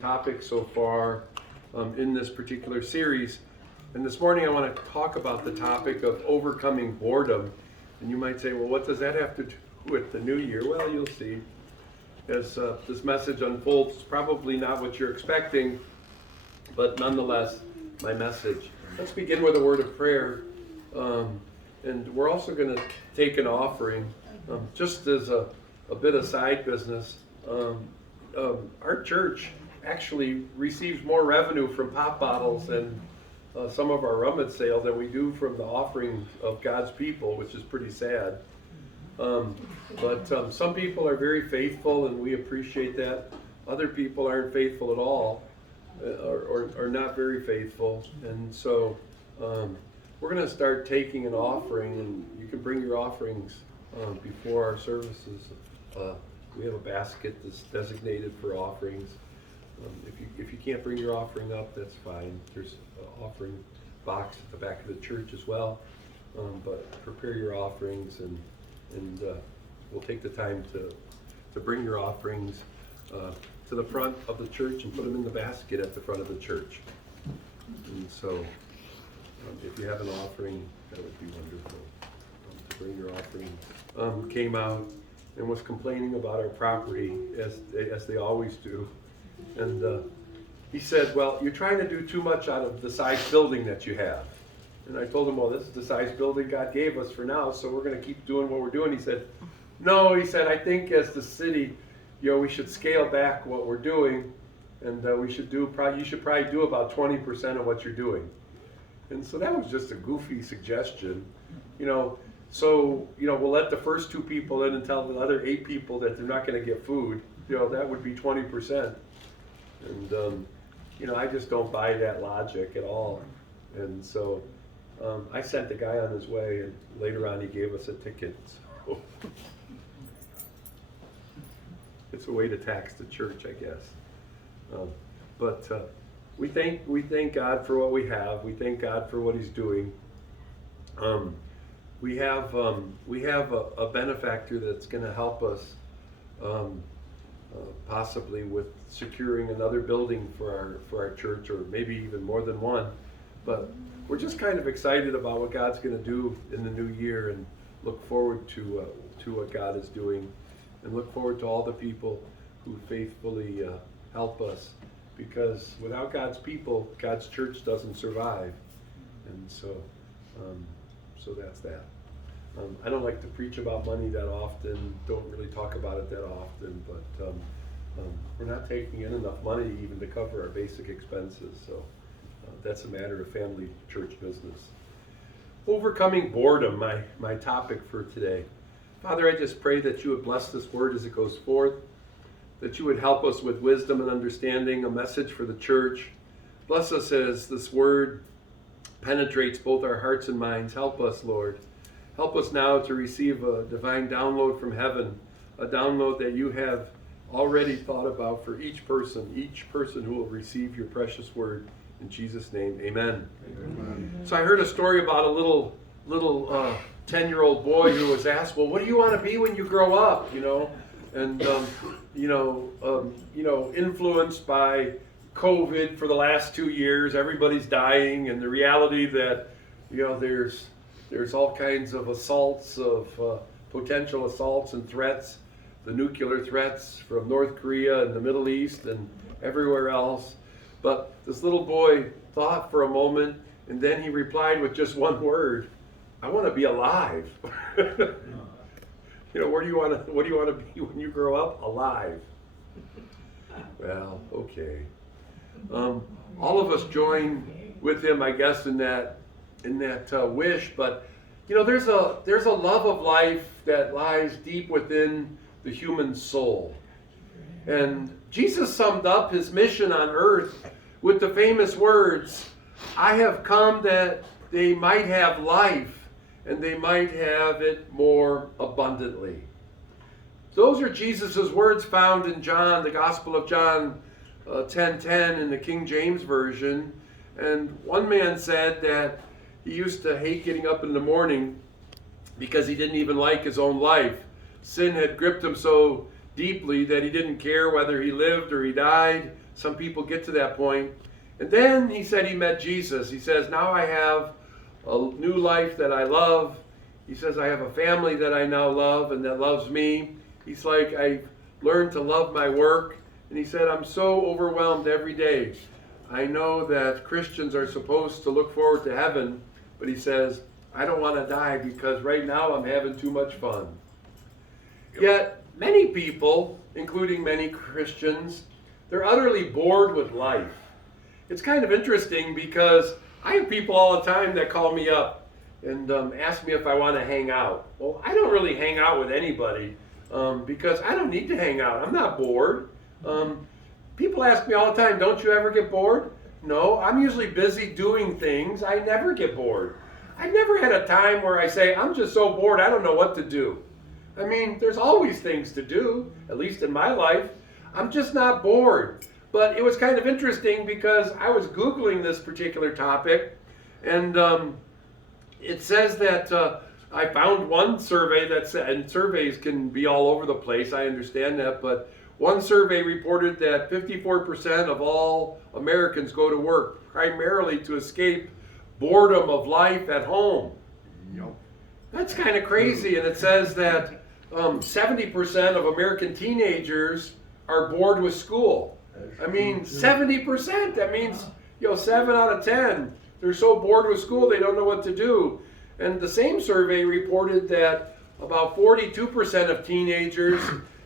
Topic so far in this particular series. And this morning I want to talk about the topic of overcoming boredom. And you might say, well, what does that have to do with the new year? Well, you'll see. As this message unfolds, it's probably not what you're expecting, but nonetheless, my message. Let's begin with a word of prayer. And we're also going to take an offering, just as a bit of side business. Our church actually receives more revenue from pop bottles and some of our rummage sale than we do from the offering of God's people, which is pretty sad. But some people are very faithful, and we appreciate that. Other people aren't faithful at all, or not very faithful. And so we're going to start taking an offering, and you can bring your offerings before our services. We have a basket that's designated for offerings. If you can't bring your offering up, that's fine. There's an offering box at the back of the church as well. But prepare your offerings, and we'll take the time to bring your offerings to the front of the church and put them in the basket at the front of the church. And so if you have an offering, that would be wonderful. To bring your offering. Came out and was complaining about our property, as they always do. And he said, well, you're trying to do too much out of the size building that you have. And I told him, well, this is the size building God gave us for now, so we're going to keep doing what we're doing. He said, no, he said, I think as the city, we should scale back what we're doing, and you should probably do about 20% of what you're doing. And so that was just a goofy suggestion, So, we'll let the first 2 people in and tell the other 8 people that they're not going to get food. That would be 20%. And, I just don't buy that logic at all. And so I sent the guy on his way, and later on he gave us a ticket. So it's a way to tax the church, I guess. But we thank God for what we have. We thank God for what He's doing. We have a benefactor that's going to help us possibly with securing another building for our church, or maybe even more than one. But we're just kind of excited about what God's going to do in the new year, and look forward to what God is doing, and look forward to all the people who faithfully help us, because without God's people, God's church doesn't survive. And so that's that. I don't like to preach about money that often, don't really talk about it that often, but we're not taking in enough money even to cover our basic expenses, so that's a matter of family church business. Overcoming boredom, my topic for today. Father, I just pray that you would bless this word as it goes forth, that you would help us with wisdom and understanding, a message for the church. Bless us as this word penetrates both our hearts and minds. Help us, Lord. Help us now to receive a divine download from heaven, a download that you have already thought about for each person who will receive your precious word. In Jesus' name, amen. Amen. So I heard a story about a little 10-year-old boy who was asked, well, what do you want to be when you grow up? And influenced by COVID for the last 2 years, everybody's dying, and the reality that there's all kinds of assaults, of potential assaults and threats, the nuclear threats from North Korea and the Middle East and everywhere else. But this little boy thought for a moment, and then he replied with just one word: I want to be alive. What do you want to be when you grow up? Alive. Well, okay. All of us join with him, I guess, in that wish. But there's a love of life that lies deep within the human soul. And Jesus summed up his mission on earth with the famous words, I have come that they might have life, and they might have it more abundantly. Those are Jesus' words found in John, the Gospel of John 10:10 in the King James Version. And one man said that he used to hate getting up in the morning because he didn't even like his own life. Sin had gripped him so deeply that he didn't care whether he lived or he died. some people get to that point. And then he said he met Jesus. He says, now I have a new life that I love. He says, I have a family that I now love and that loves me. He's like, I learned to love my work. And he said, I'm so overwhelmed every day. I know that Christians are supposed to look forward to heaven, but he says, I don't want to die because right now I'm having too much fun. Yet, many people, including many Christians, they're utterly bored with life. It's kind of interesting because I have people all the time that call me up and ask me if I want to hang out. Well, I don't really hang out with anybody because I don't need to hang out. I'm not bored. People ask me all the time, don't you ever get bored? No, I'm usually busy doing things. I never get bored. I've never had a time where I say, I'm just so bored, I don't know what to do. I mean, there's always things to do, at least in my life. I'm just not bored. But it was kind of interesting because I was Googling this particular topic, and it says that I found one survey that said, and surveys can be all over the place, I understand that, but one survey reported that 54% of all Americans go to work primarily to escape boredom of life at home. Yep. That's kind of crazy, and it says that 70% of American teenagers are bored with school. I mean, 70%, that means, 7 out of 10. They're so bored with school they don't know what to do. And the same survey reported that about 42% of teenagers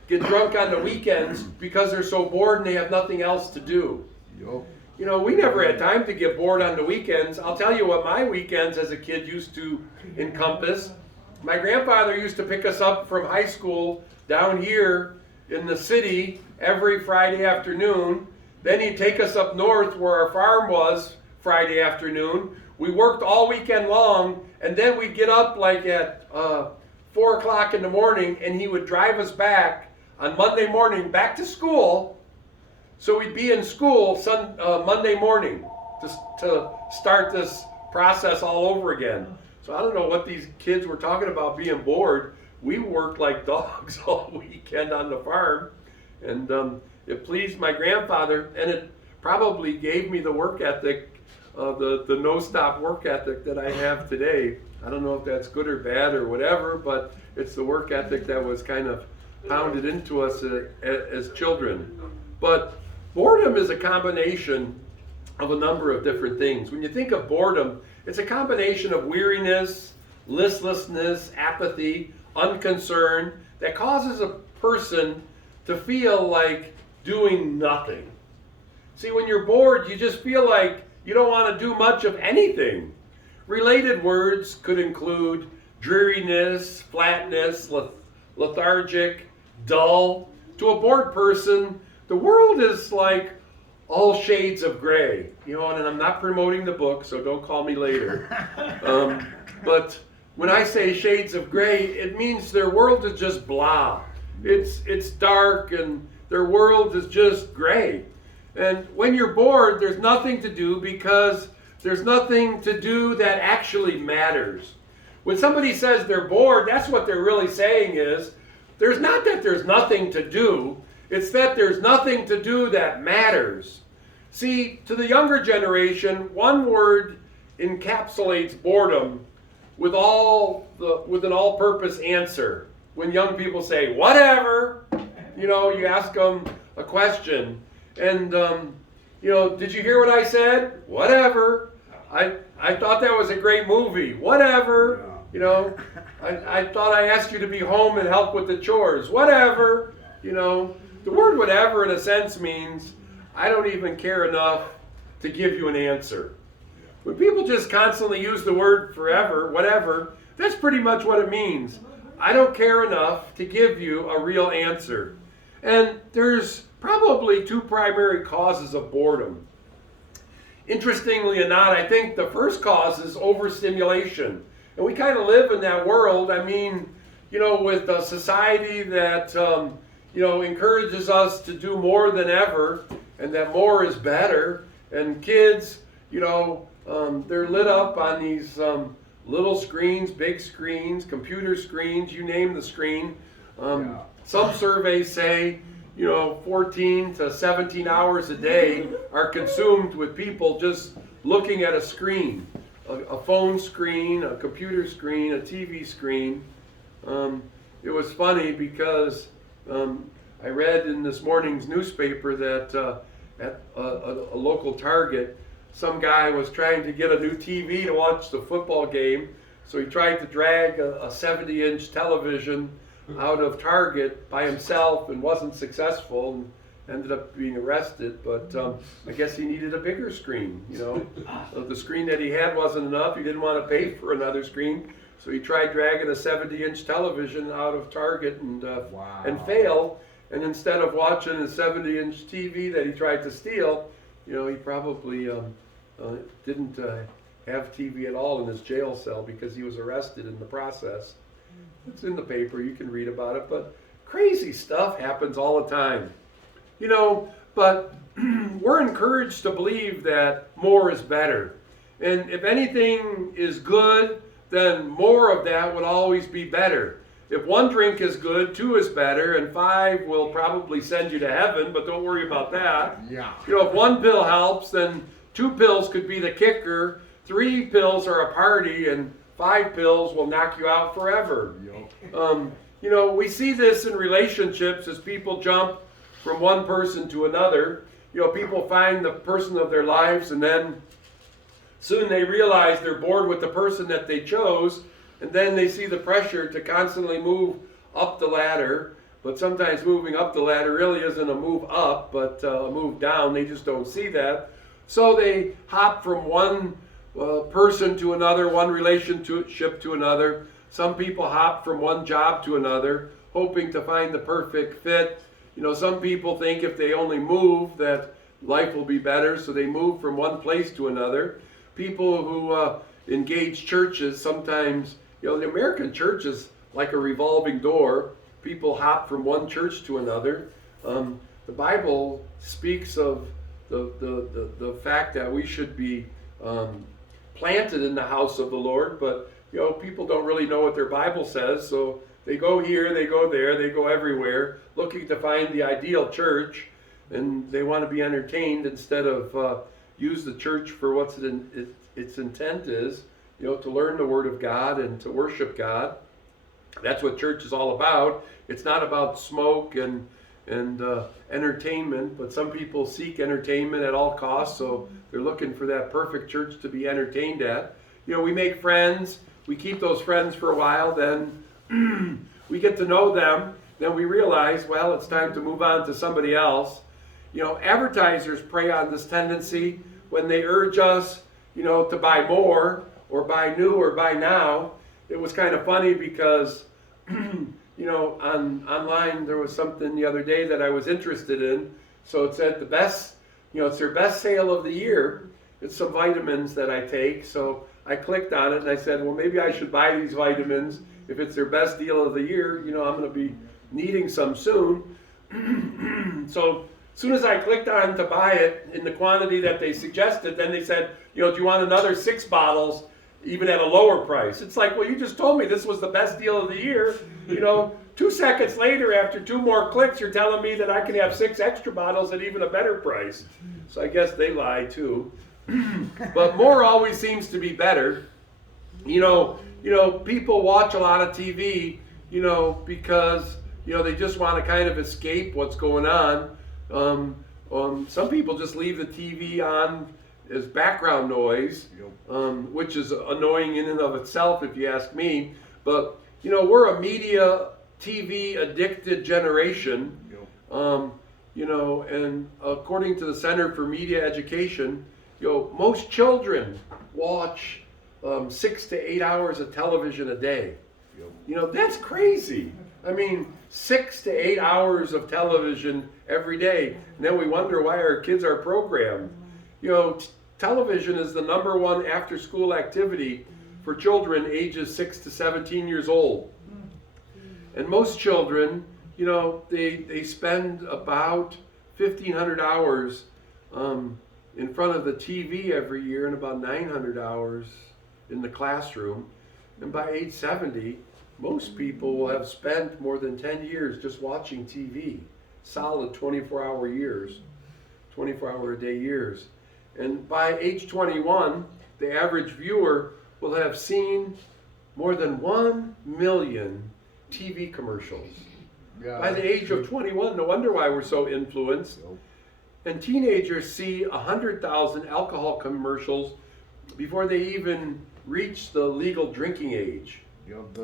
get drunk on the weekends because they're so bored and they have nothing else to do. Yep. We never had time to get bored on the weekends. I'll tell you what my weekends as a kid used to encompass. My grandfather used to pick us up from high school down here in the city every Friday afternoon. Then he'd take us up north where our farm was Friday afternoon. We worked all weekend long, and then we'd get up like at 4 o'clock in the morning, and he would drive us back on Monday morning back to school. So we'd be in school Monday morning to start this process all over again. So I don't know what these kids were talking about being bored. We worked like dogs all weekend on the farm. And it pleased my grandfather, and it probably gave me the work ethic, the no-stop work ethic that I have today. I don't know if that's good or bad or whatever, but it's the work ethic that was kind of pounded into us as children. But boredom is a combination of a number of different things. When you think of boredom, it's a combination of weariness, listlessness, apathy, unconcern that causes a person to feel like doing nothing. See, when you're bored, you just feel like you don't want to do much of anything. Related words could include dreariness, flatness, lethargic, dull. To a bored person, the world is like all shades of gray. And I'm not promoting the book, so don't call me later. But when I say shades of gray, it means their world is just blah. It's dark and their world is just gray. And when you're bored, there's nothing to do because there's nothing to do that actually matters. When somebody says they're bored, that's what they're really saying is, there's not that there's nothing to do, it's that there's nothing to do that matters. See, to the younger generation, one word encapsulates boredom with an all-purpose answer. When young people say, whatever, you ask them a question, and, did you hear what I said? Whatever. I thought that was a great movie. Whatever. I thought I asked you to be home and help with the chores. Whatever. The word whatever in a sense means I don't even care enough to give you an answer. When people just constantly use the word forever, whatever, that's pretty much what it means. I don't care enough to give you a real answer. And there's probably two primary causes of boredom. Interestingly enough, I think the first cause is overstimulation. And we kind of live in that world. I mean, with a society that, encourages us to do more than ever, and that more is better. And kids, they're lit up on these little screens, big screens, computer screens, you name the screen. Some surveys say, 14 to 17 hours a day are consumed with people just looking at a screen, a phone screen, a computer screen, a TV screen. It was funny because I read in this morning's newspaper that at a local Target, some guy was trying to get a new TV to watch the football game, so he tried to drag a 70-inch television out of Target by himself and wasn't successful and ended up being arrested. But I guess he needed a bigger screen, The screen that he had wasn't enough. He didn't want to pay for another screen, so he tried dragging a 70-inch television out of Target and failed. And instead of watching a 70-inch TV that he tried to steal, he probably didn't have TV at all in his jail cell because he was arrested in the process. It's in the paper, you can read about it, but crazy stuff happens all the time. But we're encouraged to believe that more is better. And if anything is good, then more of that would always be better. If one drink is good, 2 is better, and 5 will probably send you to heaven, but don't worry about that. Yeah. If 1 pill helps, then 2 pills could be the kicker, 3 pills are a party, and 5 pills will knock you out forever. Yep. We see this in relationships as people jump from one person to another. People find the person of their lives, and then soon they realize they're bored with the person that they chose, and then they see the pressure to constantly move up the ladder. But sometimes moving up the ladder really isn't a move up, but a move down. They just don't see that. So they hop from one person to another, one relationship to another. Some people hop from one job to another, hoping to find the perfect fit. Some people think if they only move that life will be better, so they move from one place to another. People who engage churches sometimes, the American church is like a revolving door. People hop from one church to another. The Bible speaks of the fact that we should be planted in the house of the Lord, but people don't really know what their Bible says, so they go here, they go there, they go everywhere, looking to find the ideal church, and they want to be entertained instead of use the church for what its intent is, to learn the Word of God and to worship God. That's what church is all about. It's not about smoke and entertainment, but some people seek entertainment at all costs, so they're looking for that perfect church to be entertained at. We make friends, we keep those friends for a while, then we get to know them, then we realize, well, it's time to move on to somebody else. Advertisers prey on this tendency when they urge us, to buy more, or buy new, or buy now. It was kind of funny because online there was something the other day that I was interested in. So it said it's their best sale of the year. It's some vitamins that I take. So I clicked on it and I said, well, maybe I should buy these vitamins. If it's their best deal of the year, I'm going to be needing some soon. So as soon as I clicked on to buy it in the quantity that they suggested, then they said, do you want another 6 bottles? Even at a lower price. It's like, well, you just told me this was the best deal of the year. 2 seconds later, after 2 more clicks, you're telling me that I can have 6 extra bottles at even a better price. So I guess they lie too. But more always seems to be better. People watch a lot of TV, because, they just want to kind of escape what's going on. Some people just leave the TV on as background noise, which is annoying in and of itself, if you ask me. But we're a media, TV addicted generation. And according to the Center for Media Education, most children watch 6 to 8 hours of television a day. That's crazy. 6 to 8 hours of television every day. And then we wonder why our kids are programmed. Television is the #1 after-school activity for children ages 6 to 17 years old. And most children, they spend about 1,500 hours in front of the TV every year and about 900 hours in the classroom. And by age 70, most people will have spent more than 10 years just watching TV. solid 24-hour years, 24-hour-a-day years. And by age 21, the average viewer will have seen more than 1 million TV commercials. Yeah, by the age of 21, no wonder why we're so influenced. Yep. And teenagers see 100,000 alcohol commercials before they even reach the legal drinking age. Yep,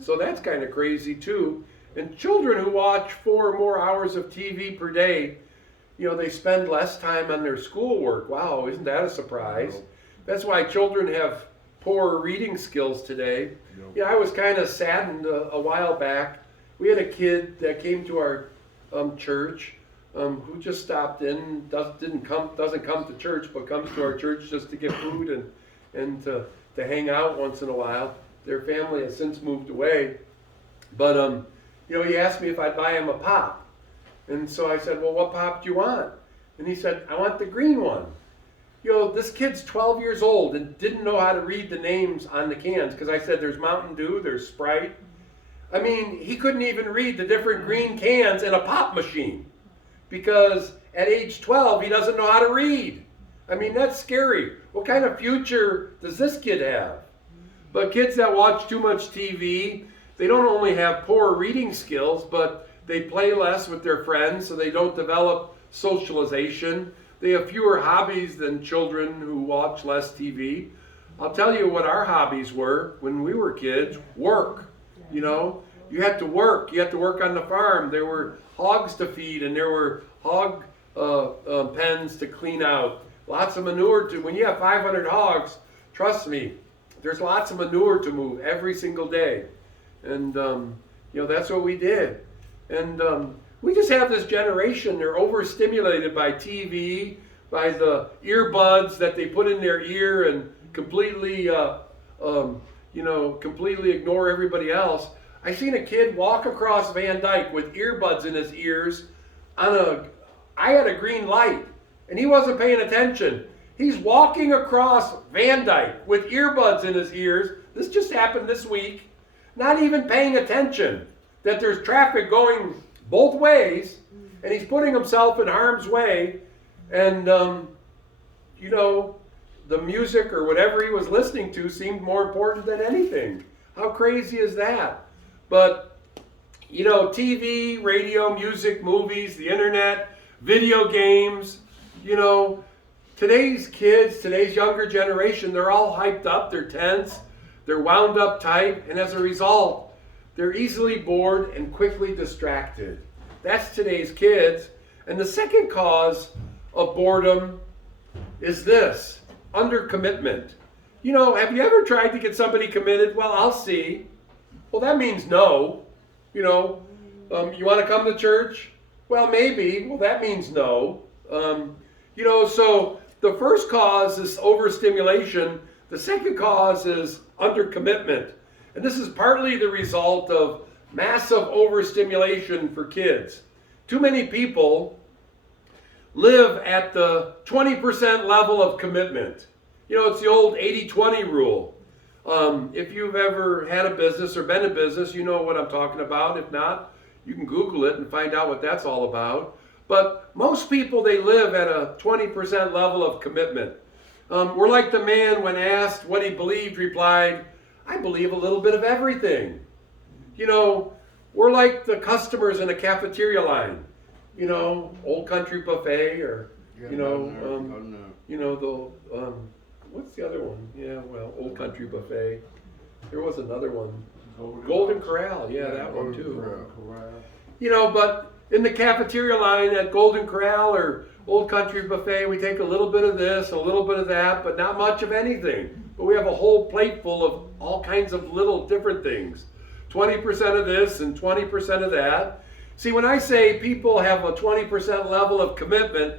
so that's kind of crazy too. And children who watch 4 or more hours of TV per day, they spend less time on their schoolwork. Wow, isn't that a surprise? Yep. That's why children have poor reading skills today. Yep. I was kind of saddened a while back. We had a kid that came to our church who just stopped in, doesn't come to church, but comes to our church just to get food and to hang out once in a while. Their family has since moved away. But, he asked me if I'd buy him a pop. And so I said, well, what pop do you want? And he said, I want the green one. This kid's 12 years old and didn't know how to read the names on the cans, because I said there's Mountain Dew, there's Sprite. I mean, he couldn't even read the different green cans in a pop machine, because at age 12, he doesn't know how to read. I mean, that's scary. What kind of future does this kid have? But kids that watch too much TV, they don't only have poor reading skills, but they play less with their friends, so they don't develop socialization. They have fewer hobbies than children who watch less TV. I'll tell you what our hobbies were when we were kids. Work. You had to work. You had to work on the farm. There were hogs to feed, and there were hog pens to clean out. Lots of manure to. When you have 500 hogs, trust me, there's lots of manure to move every single day. And that's what we did. And we just have this generation. They're overstimulated by TV, by the earbuds that they put in their ear, and completely completely ignore everybody else. I seen a kid walk across Van Dyke with earbuds in his ears I had a green light, and he wasn't paying attention. He's walking across Van Dyke with earbuds in his ears. This just happened this week. Not even paying attention that there's traffic going both ways, and he's putting himself in harm's way. And, the music or whatever he was listening to seemed more important than anything. How crazy is that? But, TV, radio, music, movies, the internet, video games, today's kids, today's younger generation, they're all hyped up, they're tense, they're wound up tight, and as a result, they're easily bored and quickly distracted. That's today's kids. And the second cause of boredom is this: undercommitment. Have you ever tried to get somebody committed? Well, I'll see. Well, that means no. You want to come to church? Well, maybe. Well, that means no. So the first cause is overstimulation. The second cause is undercommitment. And this is partly the result of massive overstimulation for kids. Too many people live at the 20% level of commitment. It's the old 80-20 rule. If you've ever had a business or been in business, you know what I'm talking about. If not, you can Google it and find out what that's all about. But most people, they live at a 20% level of commitment. We're like the man, when asked what he believed, replied, I believe a little bit of everything. We're like the customers in a cafeteria line. Old Country Buffet, or, what's the other one? Yeah, well, Old Country Buffet. There was another one. Golden Corral, yeah, that one too. But in the cafeteria line at Golden Corral or Old Country Buffet, we take a little bit of this, a little bit of that, but not much of anything. But we have a whole plate full of all kinds of little different things. 20% of this and 20% of that. See, when I say people have a 20% level of commitment,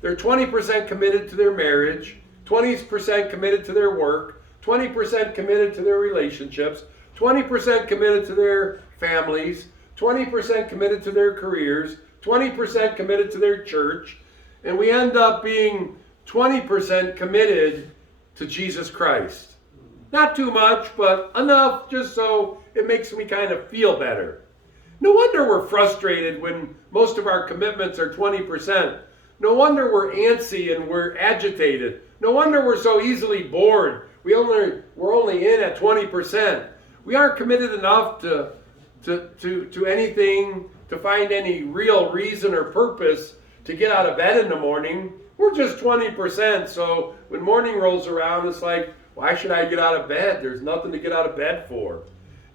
they're 20% committed to their marriage, 20% committed to their work, 20% committed to their relationships, 20% committed to their families, 20% committed to their careers, 20% committed to their church, and we end up being 20% committed to Jesus Christ. Not too much, but enough just so it makes me kind of feel better. No wonder we're frustrated when most of our commitments are 20%. No wonder we're antsy and we're agitated. No wonder we're so easily bored. We're only in at 20%. We aren't committed enough to anything, to find any real reason or purpose to get out of bed in the morning. We're just 20%. So when morning rolls around, it's like, why should I get out of bed? There's nothing to get out of bed for.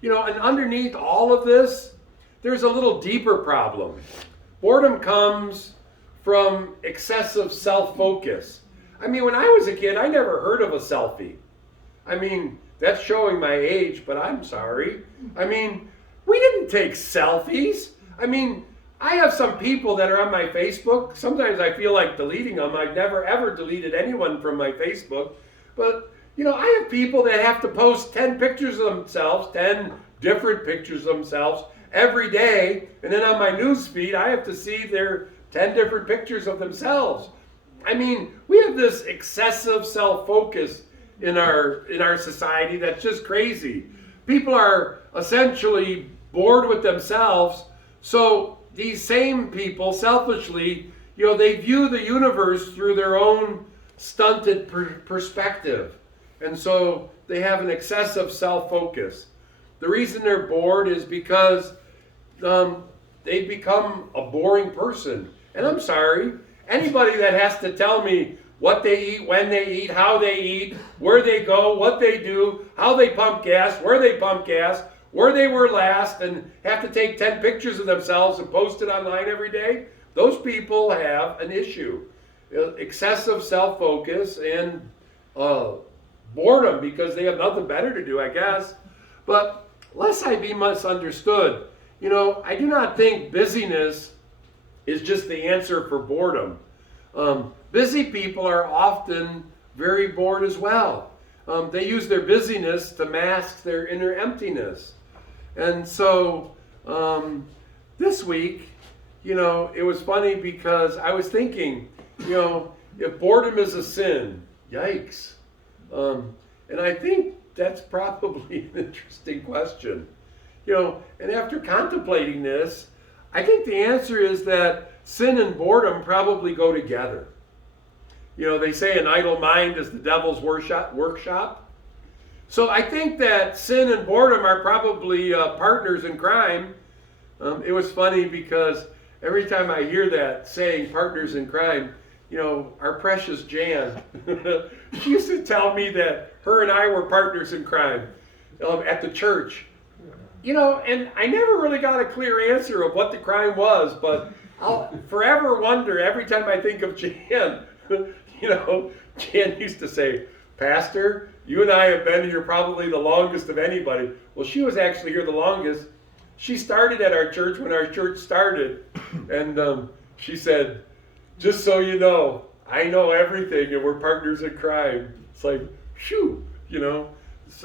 And underneath all of this, there's a little deeper problem. Boredom comes from excessive self-focus. I mean, when I was a kid, I never heard of a selfie. I mean, that's showing my age, but I'm sorry. I mean, we didn't take selfies. I mean, I have some people that are on my Facebook. Sometimes I feel like deleting them. I've never ever deleted anyone from my Facebook. But, I have people that have to post 10 pictures of themselves, 10 different pictures of themselves every day. And then on my news feed, I have to see their 10 different pictures of themselves. I mean, we have this excessive self-focus in our society that's just crazy. People are essentially bored with themselves. So these same people, selfishly, they view the universe through their own stunted perspective. And so they have an excessive self-focus. The reason they're bored is because they've become a boring person. And I'm sorry, anybody that has to tell me what they eat, when they eat, how they eat, where they go, what they do, how they pump gas, where they pump gas, where they were last, and have to take 10 pictures of themselves and post it online every day, those people have an issue. Excessive self-focus and boredom because they have nothing better to do, I guess. But lest I be misunderstood, I do not think busyness is just the answer for boredom. Busy people are often very bored as well. They use their busyness to mask their inner emptiness. And so this week, it was funny because I was thinking, if boredom is a sin, yikes. And I think that's probably an interesting question. And after contemplating this, I think the answer is that sin and boredom probably go together. They say an idle mind is the devil's workshop. So I think that sin and boredom are probably partners in crime. It was funny because every time I hear that saying, partners in crime, our precious Jan, she used to tell me that her and I were partners in crime at the church. And I never really got a clear answer of what the crime was, but I'll forever wonder every time I think of Jan. Jan used to say, Pastor, you and I have been here probably the longest of anybody. Well, she was actually here the longest. She started at our church when our church started. And she said, just so you know, I know everything and we're partners in crime. It's like, phew,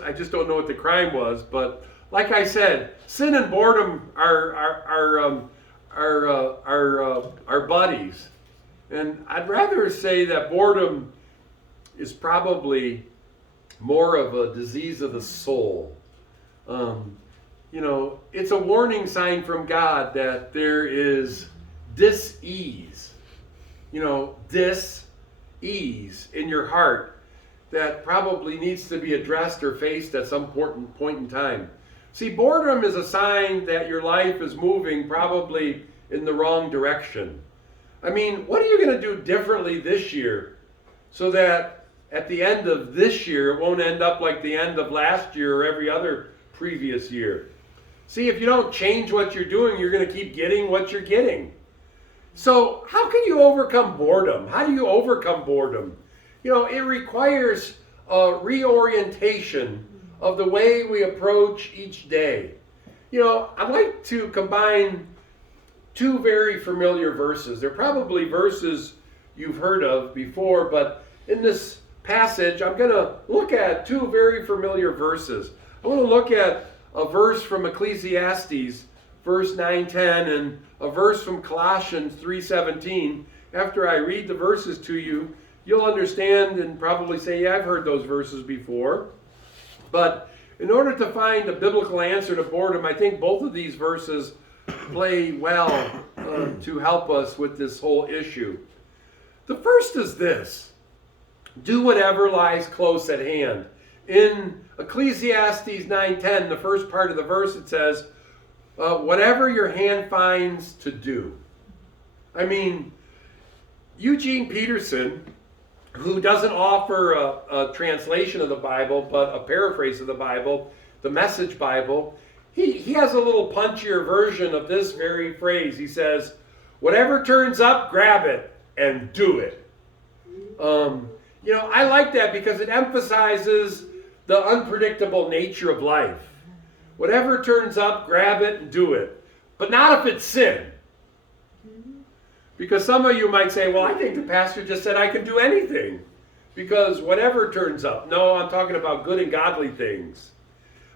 I just don't know what the crime was. But like I said, sin and boredom are buddies. And I'd rather say that boredom is probably more of a disease of the soul. It's a warning sign from God that there is dis-ease. Dis-ease in your heart that probably needs to be addressed or faced at some point in time. See, boredom is a sign that your life is moving probably in the wrong direction. I mean, what are you going to do differently this year so that at the end of this year it won't end up like the end of last year or every other previous year? See, if you don't change what you're doing, you're going to keep getting what you're getting. So how can you overcome boredom? How do you overcome boredom? It requires a reorientation of the way we approach each day. I'd like to combine two very familiar verses. They're probably verses you've heard of before, but in this passage, I'm going to look at two very familiar verses. I want to look at a verse from Ecclesiastes, verse 9:10, and a verse from Colossians 3:17. After I read the verses to you, you'll understand and probably say, yeah, I've heard those verses before. But in order to find a biblical answer to boredom, I think both of these verses play well to help us with this whole issue. The first is this: do whatever lies close at hand. In Ecclesiastes 9:10, the first part of the verse, it says, whatever your hand finds to do. I mean, Eugene Peterson, who doesn't offer a translation of the Bible, but a paraphrase of the Bible, the Message Bible, he has a little punchier version of this very phrase. He says, whatever turns up, grab it and do it. I like that because it emphasizes the unpredictable nature of life. Whatever turns up, grab it and do it. But not if it's sin. Because some of you might say, well, I think the pastor just said I can do anything. Because whatever turns up. No, I'm talking about good and godly things.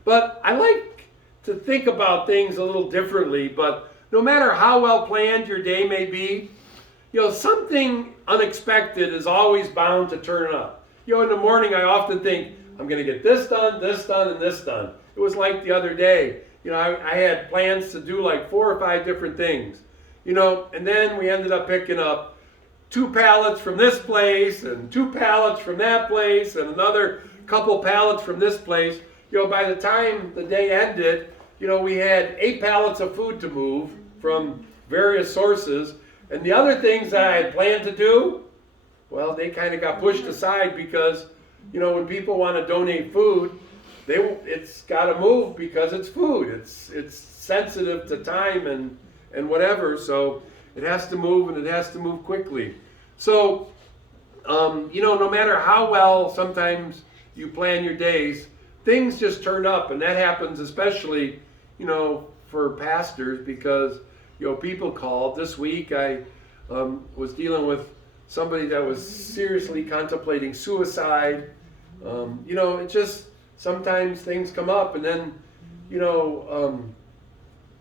But I like to think about things a little differently. But no matter how well planned your day may be, something unexpected is always bound to turn up. In the morning I often think, I'm going to get this done, and this done. It was like the other day. I had plans to do like 4 or 5 different things. And then we ended up picking up 2 pallets from this place and 2 pallets from that place and another couple pallets from this place. By the time the day ended, we had 8 pallets of food to move from various sources. And the other things that I had planned to do, well, they kind of got pushed aside because, when people want to donate food, it's got to move because it's food. It's sensitive to time and whatever, so it has to move, and it has to move quickly. So, no matter how well sometimes you plan your days, things just turn up, and that happens especially, for pastors because, people call. This week I was dealing with somebody that was seriously contemplating suicide. It just, sometimes things come up, and then,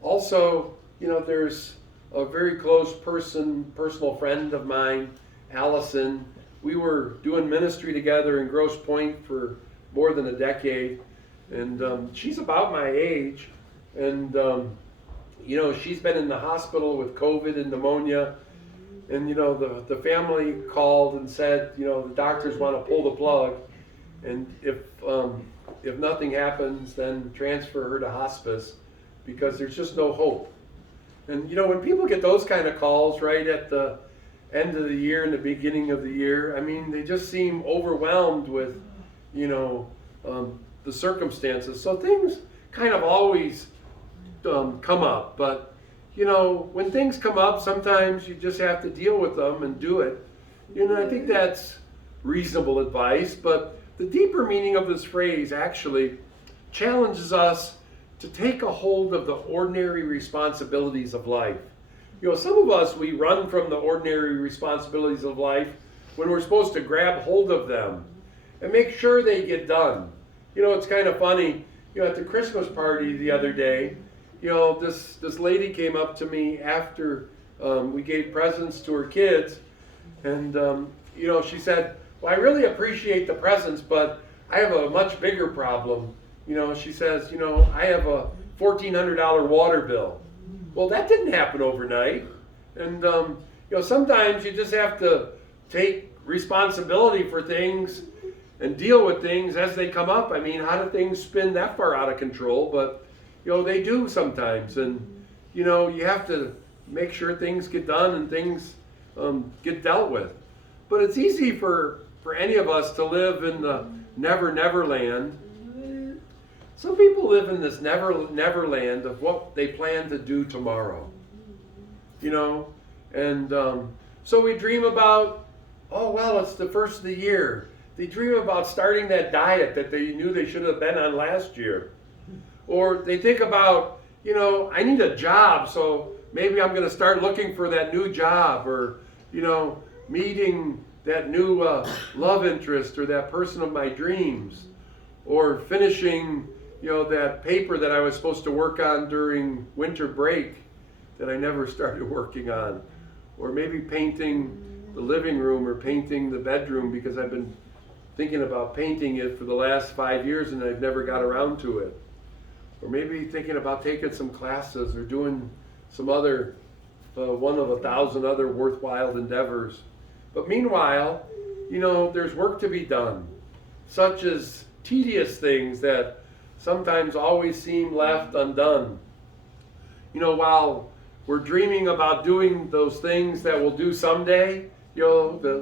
also, there's a very close personal friend of mine, Allison. We were doing ministry together in Grosse Pointe for more than a decade, and she's about my age, and she's been in the hospital with COVID and pneumonia, and the family called and said, the doctors want to pull the plug, and if nothing happens, then transfer her to hospice because there's just no hope. And when people get those kind of calls right at the end of the year and the beginning of the year, I mean, they just seem overwhelmed with, the circumstances. So things kind of always come up. But, when things come up, sometimes you just have to deal with them and do it. I think that's reasonable advice. But the deeper meaning of this phrase actually challenges us to take a hold of the ordinary responsibilities of life. Some of us, we run from the ordinary responsibilities of life when we're supposed to grab hold of them and make sure they get done. It's kind of funny, at the Christmas party the other day, this lady came up to me after we gave presents to her kids, and she said, well, I really appreciate the presents, but I have a much bigger problem. She says, I have a $1,400 water bill. Well, that didn't happen overnight. And, sometimes you just have to take responsibility for things and deal with things as they come up. I mean, how do things spin that far out of control? But, they do sometimes. And, you have to make sure things get done and things get dealt with. But it's easy for any of us to live in the never land. Some people live in this never land of what they plan to do tomorrow. And so we dream about, it's the first of the year. They dream about starting that diet that they knew they should have been on last year. Or they think about, I need a job, so maybe I'm going to start looking for that new job, or, meeting that new love interest or that person of my dreams, or finishing, that paper that I was supposed to work on during winter break that I never started working on, or maybe painting the living room or painting the bedroom because I've been thinking about painting it for the last 5 years and I've never got around to it. Or maybe thinking about taking some classes or doing some other, one of 1,000 other worthwhile endeavors. But meanwhile, there's work to be done, such as tedious things that sometimes always seem left undone. While we're dreaming about doing those things that we'll do someday,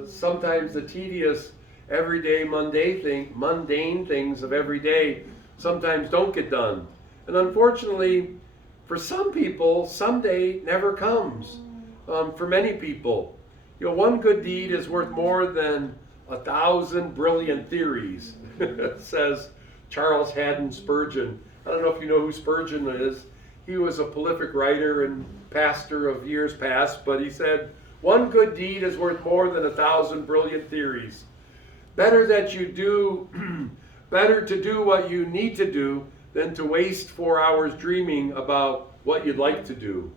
sometimes the tedious, everyday, mundane things of every day sometimes don't get done. And unfortunately, for some people, someday never comes. For many people, one good deed is worth more than 1,000 brilliant theories, says Charles Haddon Spurgeon. I don't know if you know who Spurgeon is. He was a prolific writer and pastor of years past, but he said, one good deed is worth more than 1,000 brilliant theories. Better to do what you need to do than to waste 4 hours dreaming about what you'd like to do.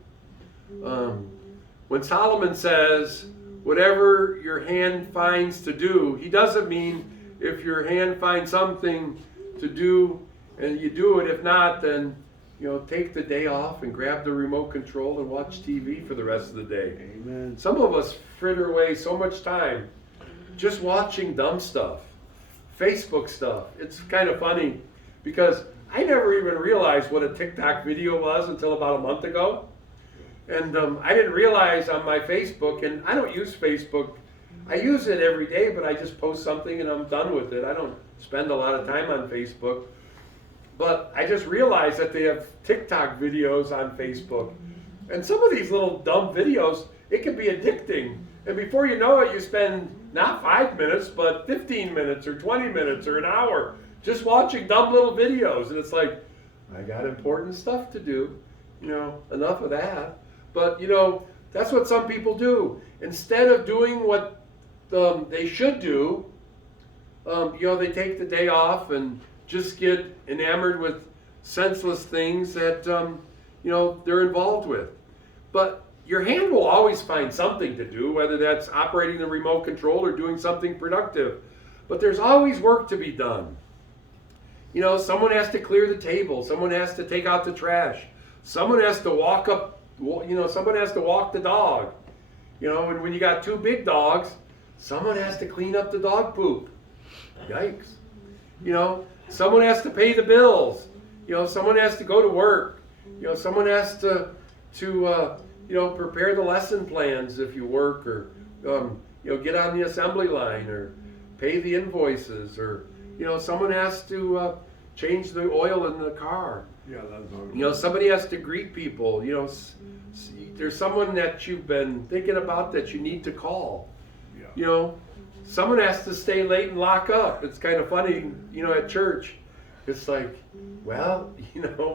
When Solomon says, whatever your hand finds to do, he doesn't mean if your hand finds something to do and you do it. If not, then take the day off and grab the remote control and watch TV for the rest of the day. Amen. Some of us fritter away so much time just watching dumb stuff, Facebook stuff. It's kind of funny because I never even realized what a TikTok video was until about a month ago. And I didn't realize on my Facebook, and I don't use Facebook. I use it every day, but I just post something and I'm done with it. I don't spend a lot of time on Facebook. But I just realized that they have TikTok videos on Facebook. And some of these little dumb videos, it can be addicting. And before you know it, you spend not 5 minutes, but 15 minutes or 20 minutes or an hour just watching dumb little videos. And it's like, I got important stuff to do. Enough of that. But, that's what some people do. Instead of doing what they should do, they take the day off and just get enamored with senseless things that, they're involved with. But your hand will always find something to do, whether that's operating the remote control or doing something productive. But there's always work to be done. Someone has to clear the table. Someone has to take out the trash. Someone has to walk someone has to walk the dog. And when you got 2 big dogs, someone has to clean up the dog poop. Yikes. Someone has to pay the bills. Someone has to go to work. Someone has to prepare the lesson plans if you work, or get on the assembly line, or pay the invoices, or someone has to change the oil in the car. Yeah, that's somebody has to greet people. There's someone that you've been thinking about that you need to call. Yeah. Someone has to stay late and lock up. It's kind of funny, at church. It's like, well,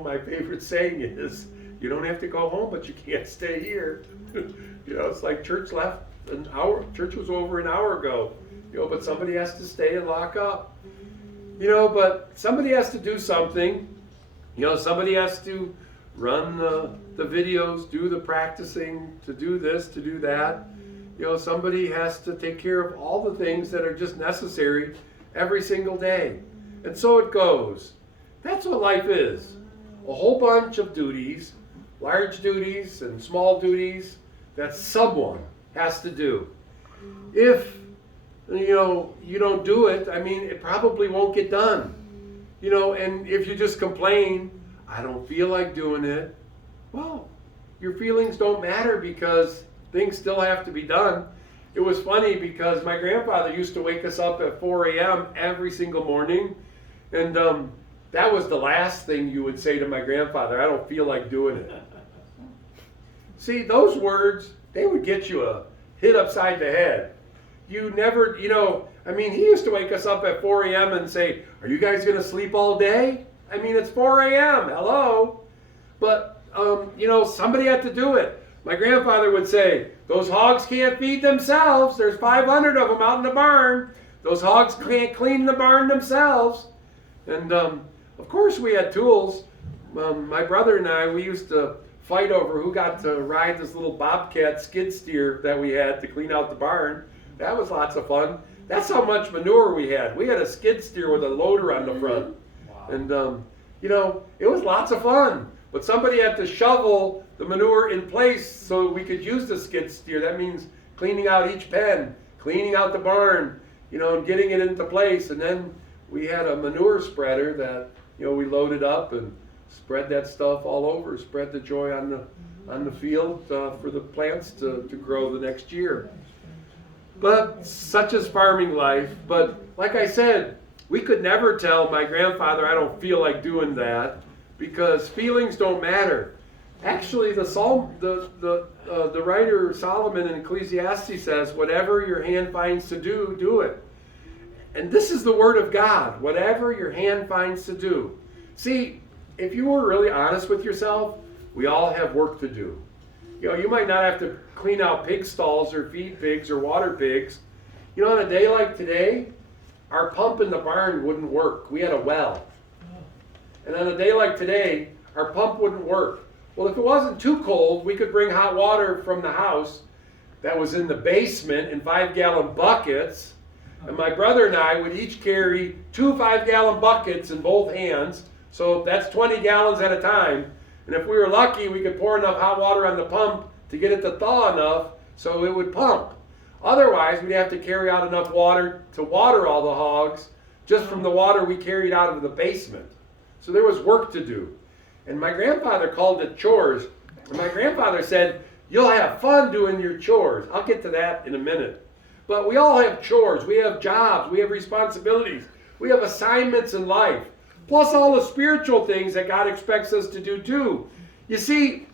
my favorite saying is, you don't have to go home, but you can't stay here. It's like church left an hour. Church was over an hour ago. But somebody has to stay and lock up. But somebody has to do something. Somebody has to run the videos, do the practicing, to do this, to do that. Somebody has to take care of all the things that are just necessary every single day. And so it goes. That's what life is. A whole bunch of duties, large duties and small duties that someone has to do. If you don't do it, it probably won't get done. And if you just complain, I don't feel like doing it, well, your feelings don't matter because things still have to be done. It was funny because my grandfather used to wake us up at 4 a.m. every single morning. And that was the last thing you would say to my grandfather, I don't feel like doing it. See, those words, they would get you a hit upside the head. You never, he used to wake us up at 4 a.m. and say, are you guys going to sleep all day? It's 4 a.m. Hello? But, somebody had to do it. My grandfather would say, those hogs can't feed themselves. There's 500 of them out in the barn. Those hogs can't clean the barn themselves. And, of course, we had tools. My brother and I, we used to fight over who got to ride this little bobcat skid steer that we had to clean out the barn. That was lots of fun. That's how much manure we had. We had a skid steer with a loader on the front. Wow. And, it was lots of fun. But somebody had to shovel the manure in place so we could use the skid steer. That means cleaning out each pen, cleaning out the barn, and getting it into place. And then we had a manure spreader that, we loaded up and spread that stuff all over, spread the joy on the field for the plants to grow the next year. But such is farming life. But like I said, we could never tell my grandfather, I don't feel like doing that, because feelings don't matter. Actually, the writer Solomon in Ecclesiastes says, whatever your hand finds to do, do it. And this is the word of God, whatever your hand finds to do. See, if you were really honest with yourself, we all have work to do. You might not have to clean out pig stalls or feed pigs or water pigs. On a day like today, our pump in the barn wouldn't work. We had a well. And on a day like today, our pump wouldn't work. Well, if it wasn't too cold, we could bring hot water from the house that was in the basement in 5-gallon buckets. And my brother and I would each carry 2 5-gallon buckets in both hands. So that's 20 gallons at a time. And if we were lucky, we could pour enough hot water on the pump to get it to thaw enough so it would pump. Otherwise, we'd have to carry out enough water to water all the hogs just from the water we carried out of the basement. So there was work to do. And my grandfather called it chores. And my grandfather said, you'll have fun doing your chores. I'll get to that in a minute. But we all have chores. We have jobs. We have responsibilities. We have assignments in life. Plus all the spiritual things that God expects us to do too. You see,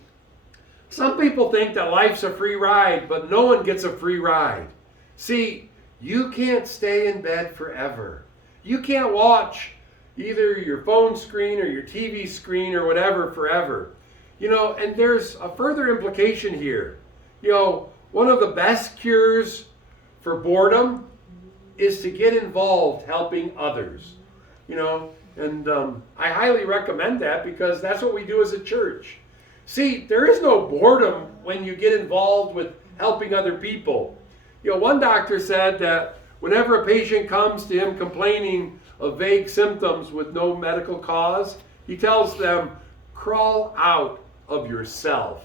some people think that life's a free ride, but no one gets a free ride. See, you can't stay in bed forever. You can't watch either your phone screen or your TV screen or whatever forever. And there's a further implication here. One of the best cures for boredom is to get involved helping others. And I highly recommend that because that's what we do as a church. See, there is no boredom when you get involved with helping other people. One doctor said that whenever a patient comes to him complaining of vague symptoms with no medical cause, he tells them, crawl out of yourself.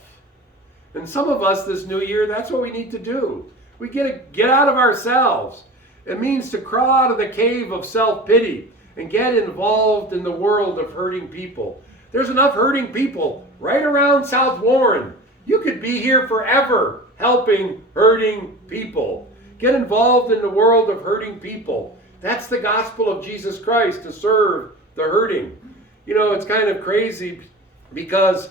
And some of us this new year, that's what we need to do. We get out of ourselves. It means to crawl out of the cave of self-pity and get involved in the world of hurting people. There's enough hurting people right around South Warren. You could be here forever helping hurting people. Get involved in the world of hurting people. That's the gospel of Jesus Christ, to serve the hurting. It's kind of crazy because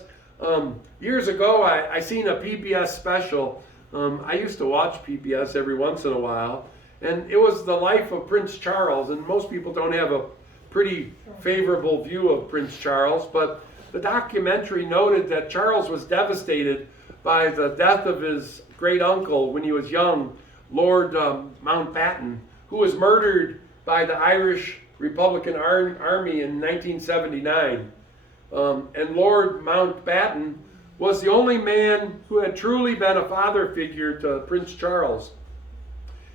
years ago I seen a PBS special. I used to watch PBS every once in a while. And it was the life of Prince Charles. And most people don't have a pretty favorable view of Prince Charles. But the documentary noted that Charles was devastated by the death of his great uncle when he was young, Lord Mountbatten, who was murdered by the Irish Republican Army in 1979. And Lord Mountbatten was the only man who had truly been a father figure to Prince Charles.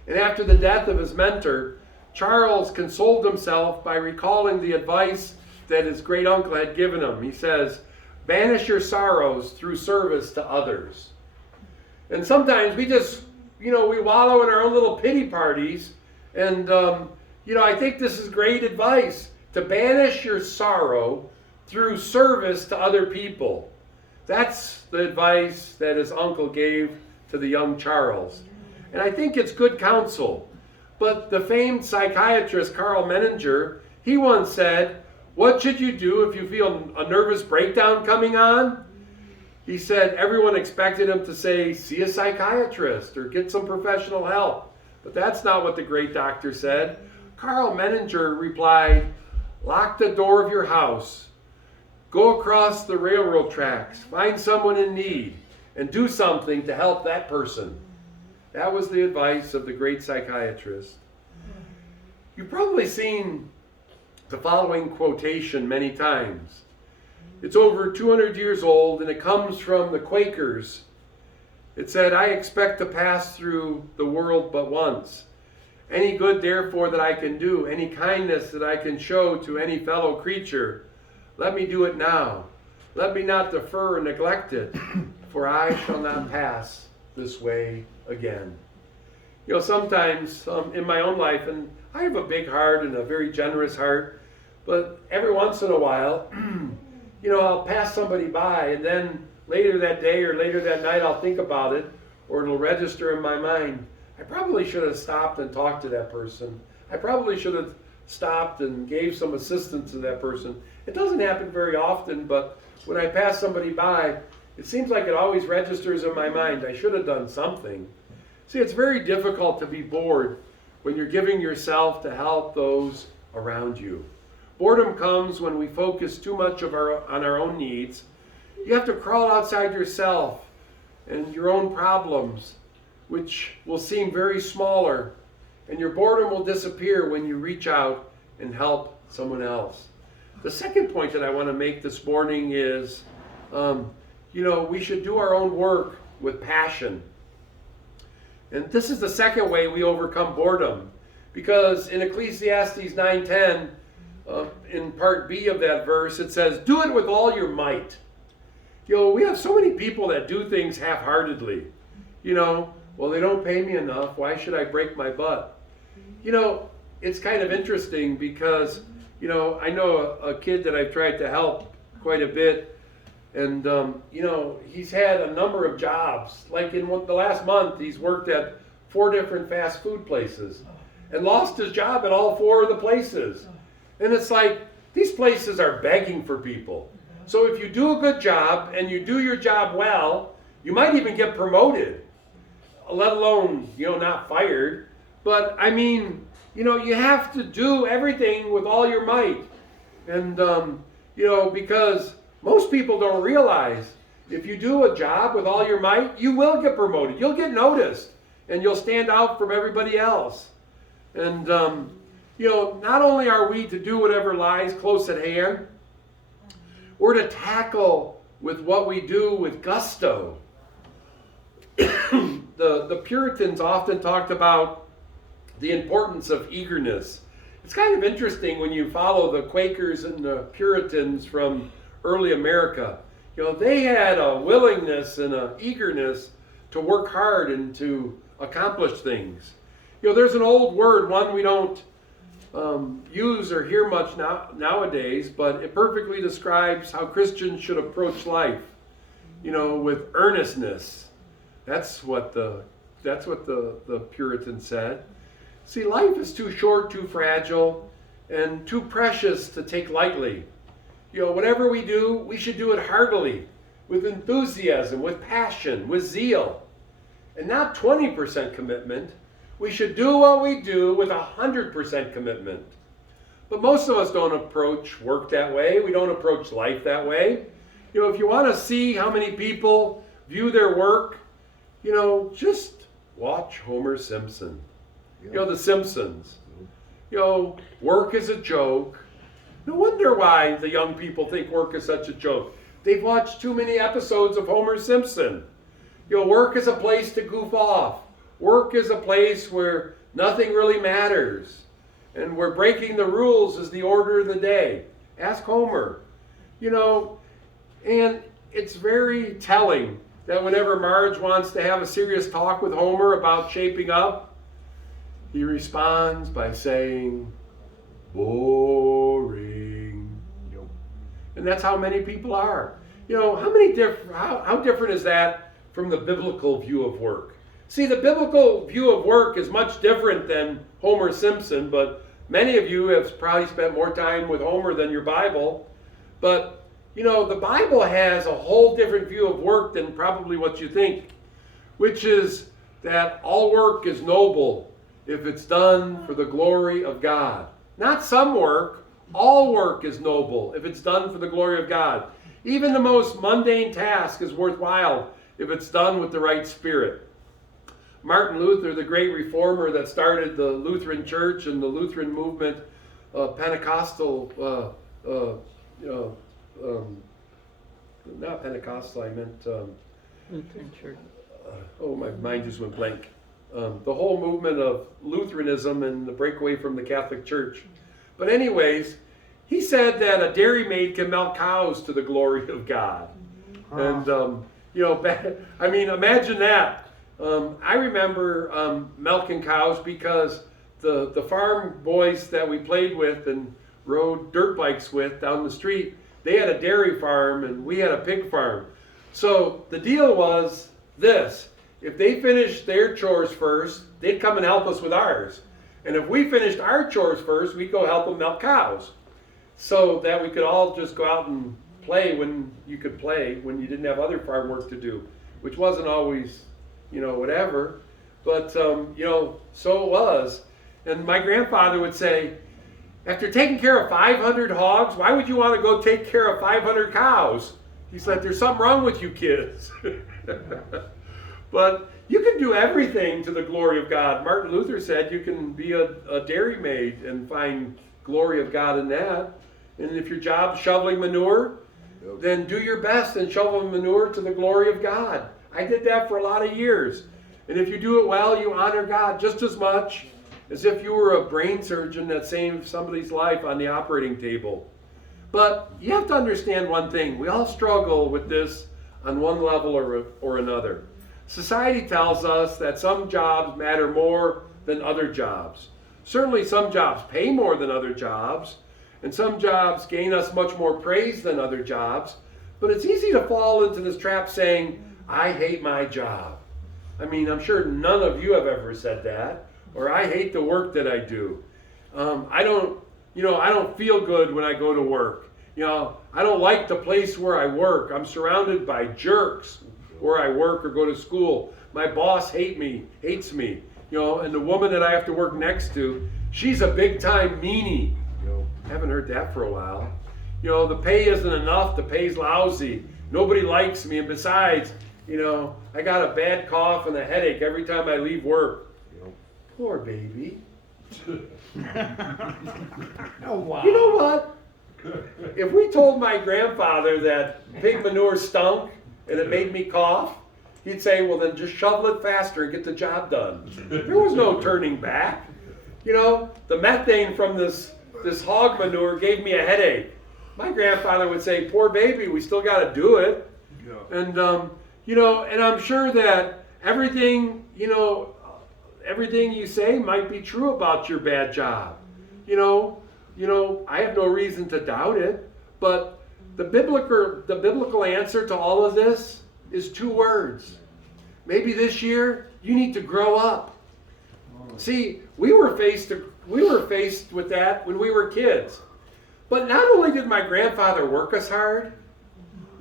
And after the death of his mentor, Charles consoled himself by recalling the advice that his great uncle had given him. He says, banish your sorrows through service to others. And sometimes we just, we wallow in our own little pity parties. And, I think this is great advice, to banish your sorrow through service to other people. That's the advice that his uncle gave to the young Charles. And I think it's good counsel. But the famed psychiatrist Carl Menninger, he once said, what should you do if you feel a nervous breakdown coming on? He said everyone expected him to say, see a psychiatrist or get some professional help. But that's not what the great doctor said. Carl Menninger replied, lock the door of your house, go across the railroad tracks, find someone in need, and do something to help that person. That was the advice of the great psychiatrist. You've probably seen the following quotation many times. It's over 200 years old, and it comes from the Quakers. It said, I expect to pass through the world but once. Any good, therefore, that I can do, any kindness that I can show to any fellow creature, let me do it now. let me not defer or neglect it, for I shall not pass this way again. You know, sometimes in my own life, and I have a big heart and a very generous heart, but every once in a while, you know, I'll pass somebody by, and then later that day or later that night I'll think about it, or it'll register in my mind. I probably should have stopped and talked to that person. I probably should have stopped and gave some assistance to that person. It doesn't happen very often, but when I pass somebody by, it seems like it always registers in my mind. I should have done something. See, it's very difficult to be bored when you're giving yourself to help those around you. Boredom comes when we focus too much on our own needs. You have to crawl outside yourself and your own problems, which will seem very smaller, and your boredom will disappear when you reach out and help someone else. The second point that I want to make this morning is, we should do our own work with passion. And this is the second way we overcome boredom, because in Ecclesiastes 9:10, in part B of that verse, it says, do it with all your might. You know, we have so many people that do things half-heartedly. You know, well, they don't pay me enough. Why should I break my butt? You know, it's kind of interesting because, you know, I know a kid that I've tried to help quite a bit. And, he's had a number of jobs. Like in the last month, he's worked at 4 different fast food places and lost his job at all 4 of the places. And it's like, these places are begging for people. So if you do a good job and you do your job well, you might even get promoted, let alone, not fired. But I mean, you have to do everything with all your might. And, because most people don't realize if you do a job with all your might, you will get promoted. You'll get noticed and you'll stand out from everybody else. And, not only are we to do whatever lies close at hand, we're to tackle with what we do with gusto. The Puritans often talked about the importance of eagerness. It's kind of interesting when you follow the Quakers and the Puritans from early America. They had a willingness and an eagerness to work hard and to accomplish things. There's an old word, one we don't use or hear much nowadays, but it perfectly describes how Christians should approach life, with earnestness. That's what the Puritans said. See, life is too short, too fragile, and too precious to take lightly. Whatever we do, we should do it heartily, with enthusiasm, with passion, with zeal, and not 20% commitment. We should do what we do with 100% commitment. But most of us don't approach work that way. We don't approach life that way. If you want to see how many people view their work, just watch Homer Simpson. The Simpsons. Work is a joke. No wonder why the young people think work is such a joke. They've watched too many episodes of Homer Simpson. Work is a place to goof off. Work is a place where nothing really matters. And where breaking the rules is the order of the day. Ask Homer. And it's very telling that whenever Marge wants to have a serious talk with Homer about shaping up, he responds by saying, boring. And that's how many people are. How different is that from the biblical view of work? See, the biblical view of work is much different than Homer Simpson, but many of you have probably spent more time with Homer than your Bible. But, the Bible has a whole different view of work than probably what you think, which is that all work is noble if it's done for the glory of God. Not some work, all work is noble if it's done for the glory of God. Even the most mundane task is worthwhile if it's done with the right spirit. Martin Luther, the great reformer that started the Lutheran Church and the Lutheran movement, Pentecostal, not Pentecostal, I meant... Lutheran Church. My mind just went blank. The whole movement of Lutheranism and the breakaway from the Catholic Church. But anyways, he said that a Dairymaid can milk cows to the glory of God. And, I mean, imagine that. I remember milking cows because the farm boys that we played with and rode dirt bikes with down the street, they had a dairy farm and we had a pig farm. So the deal was this: if they finished their chores first, they'd come and help us with ours. And if we finished our chores first, we'd go help them milk cows. So that we could all just go out and play when you could play, when you didn't have other farm work to do, which wasn't always, whatever. But, so it was. And my grandfather would say, after taking care of 500 hogs, why would you want to go take care of 500 cows? He said, there's something wrong with you kids. But you can do everything to the glory of God. Martin Luther said you can be a dairymaid and find glory of God in that. And if your job's shoveling manure, then do your best and shovel manure to the glory of God. I did that for a lot of years. And if you do it well, you honor God just as much as if you were a brain surgeon that saved somebody's life on the operating table. But you have to understand one thing. We all struggle with this on one level or another. Society tells us that some jobs matter more than other jobs. Certainly some jobs pay more than other jobs, and some jobs gain us much more praise than other jobs. But it's easy to fall into this trap saying, I hate my job. I mean, I'm sure none of you have ever said that, or I hate the work that I do. I don't feel good when I go to work. I don't like the place where I work. I'm surrounded by jerks where I work or go to school. My boss hates me, and the woman that I have to work next to, she's a big time meanie. Haven't heard that for a while. The pay isn't enough, the pay's lousy. Nobody likes me, and besides, I got a bad cough and a headache every time I leave work. Poor baby. Oh, wow. You know what? If we told my grandfather that pig manure stunk and it made me cough, he'd say, well, then just shovel it faster and get the job done. There was no turning back. The methane from this hog manure gave me a headache. My grandfather would say, poor baby, we still got to do it. Yeah. And, and I'm sure that everything you say might be true about your bad job. I have no reason to doubt it, but the biblical answer to all of this is 2 words. Maybe this year you need to grow up. See, we were faced with that when we were kids. But not only did my grandfather work us hard,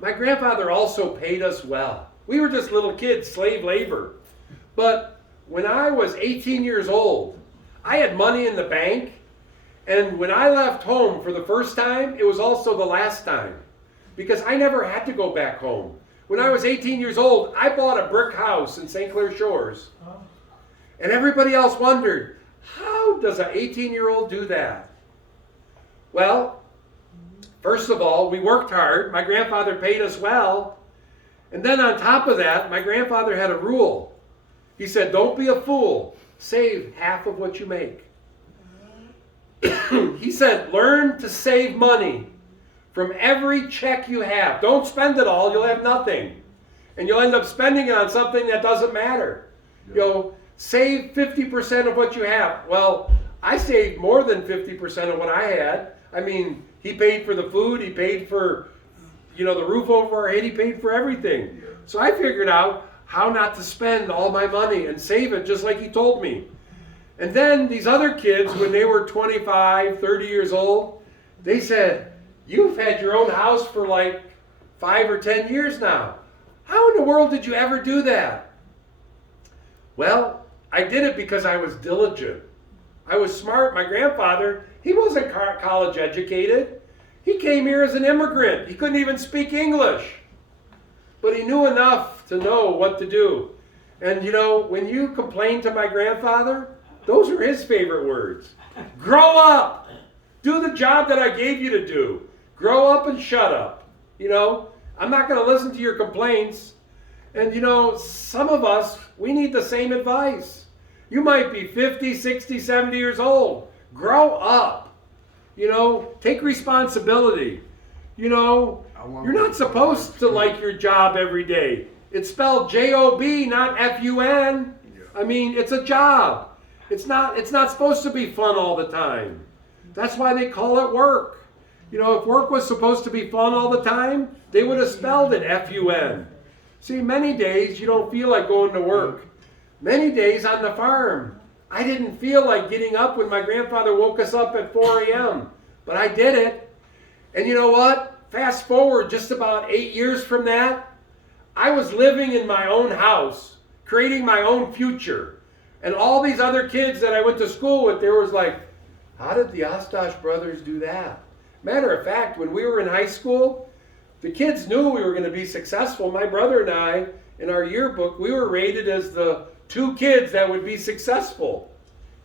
my grandfather also paid us well. We were just little kids, slave labor. But when I was 18 years old, I had money in the bank, and when I left home for the first time, it was also the last time, because I never had to go back home. When I was 18 years old, I bought a brick house in St. Clair Shores. And everybody else wondered, how does an 18-year-old do that? Well, first of all, we worked hard. My grandfather paid us well. And then on top of that, my grandfather had a rule. He said, don't be a fool. Save half of what you make. He said, learn to save money from every check you have. Don't spend it all. You'll have nothing. And you'll end up spending it on something that doesn't matter. Yeah. Save 50% of what you have. Well, I saved more than 50% of what I had. I mean, he paid for the food. He paid for, the roof over our head. He paid for everything. Yeah. So I figured out how not to spend all my money and save it just like he told me. And then these other kids, when they were 25, 30 years old, they said, you've had your own house for like 5 or 10 years now. How in the world did you ever do that? Well, I did it because I was diligent. I was smart. My grandfather, he wasn't college educated. He came here as an immigrant. He couldn't even speak English. But he knew enough to know what to do. And when you complained to my grandfather, those are his favorite words. Grow up. Do the job that I gave you to do. Grow up and shut up. I'm not going to listen to your complaints. And some of us, we need the same advice. You might be 50, 60, 70 years old. Grow up. You know, take responsibility. You know, you're not supposed to like your job every day. It's spelled J-O-B, not F-U-N. I mean, it's a job. It's not supposed to be fun all the time. That's why they call it work. You know, if work was supposed to be fun all the time, they would have spelled it F-U-N. See, many days you don't feel like going to work. Many days on the farm, I didn't feel like getting up when my grandfather woke us up at 4 a.m. But I did it. And you know what? Fast forward just about 8 years from that, I was living in my own house, creating my own future. And all these other kids that I went to school with, there was like, how did the Ostosh brothers do that? Matter of fact, when we were in high school, the kids knew we were going to be successful. My brother and I, in our yearbook, we were rated as the 2 kids that would be successful.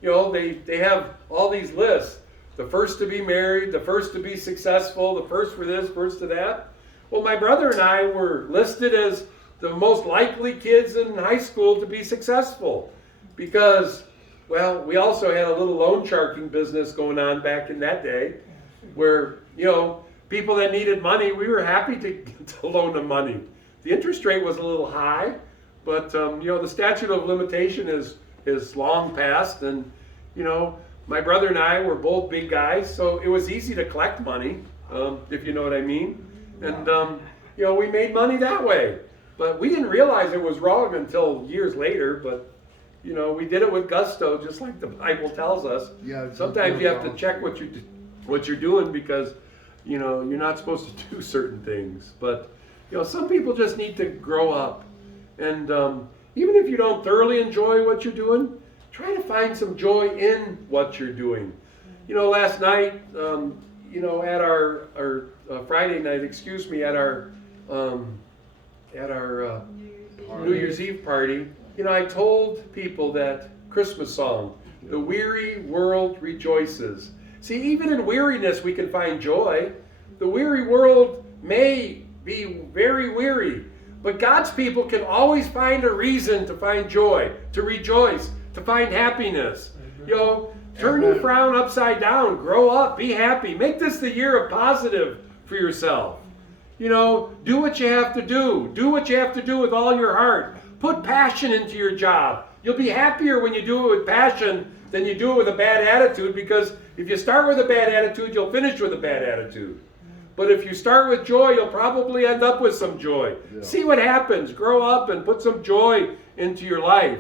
You know, they have all these lists. The first to be married, the first to be successful, the first for this, first to that. Well, my brother and I were listed as the most likely kids in high school to be successful because, well, we also had a little loan sharking business going on back in that day where, you know, people that needed money, we were happy to loan them money. The interest rate was a little high, but, you know, the statute of limitation is long past, and, you know, my brother and I were both big guys, so it was easy to collect money, if you know what I mean. And, you know, we made money that way. But we didn't realize it was wrong until years later, but, you know, we did it with gusto, just like the Bible tells us. Yeah, sometimes you have to check what you're doing because, you know, you're not supposed to do certain things. But, you know, some people just need to grow up. And even if you don't thoroughly enjoy what you're doing, try to find some joy in what you're doing. You know, last night, you know, at our Friday night, at our New Year's Eve party, you know, I told people that Christmas song, "The weary world rejoices." See, even in weariness, we can find joy. The weary world may be very weary, but God's people can always find a reason to find joy, to rejoice, to find happiness. You know, turn your frown upside down, grow up, be happy. Make this the year of positive for yourself. You know, do what you have to do. Do what you have to do with all your heart. Put passion into your job. You'll be happier when you do it with passion than you do it with a bad attitude, because if you start with a bad attitude, you'll finish with a bad attitude. But if you start with joy, you'll probably end up with some joy. Yeah. See what happens. Grow up and put some joy into your life.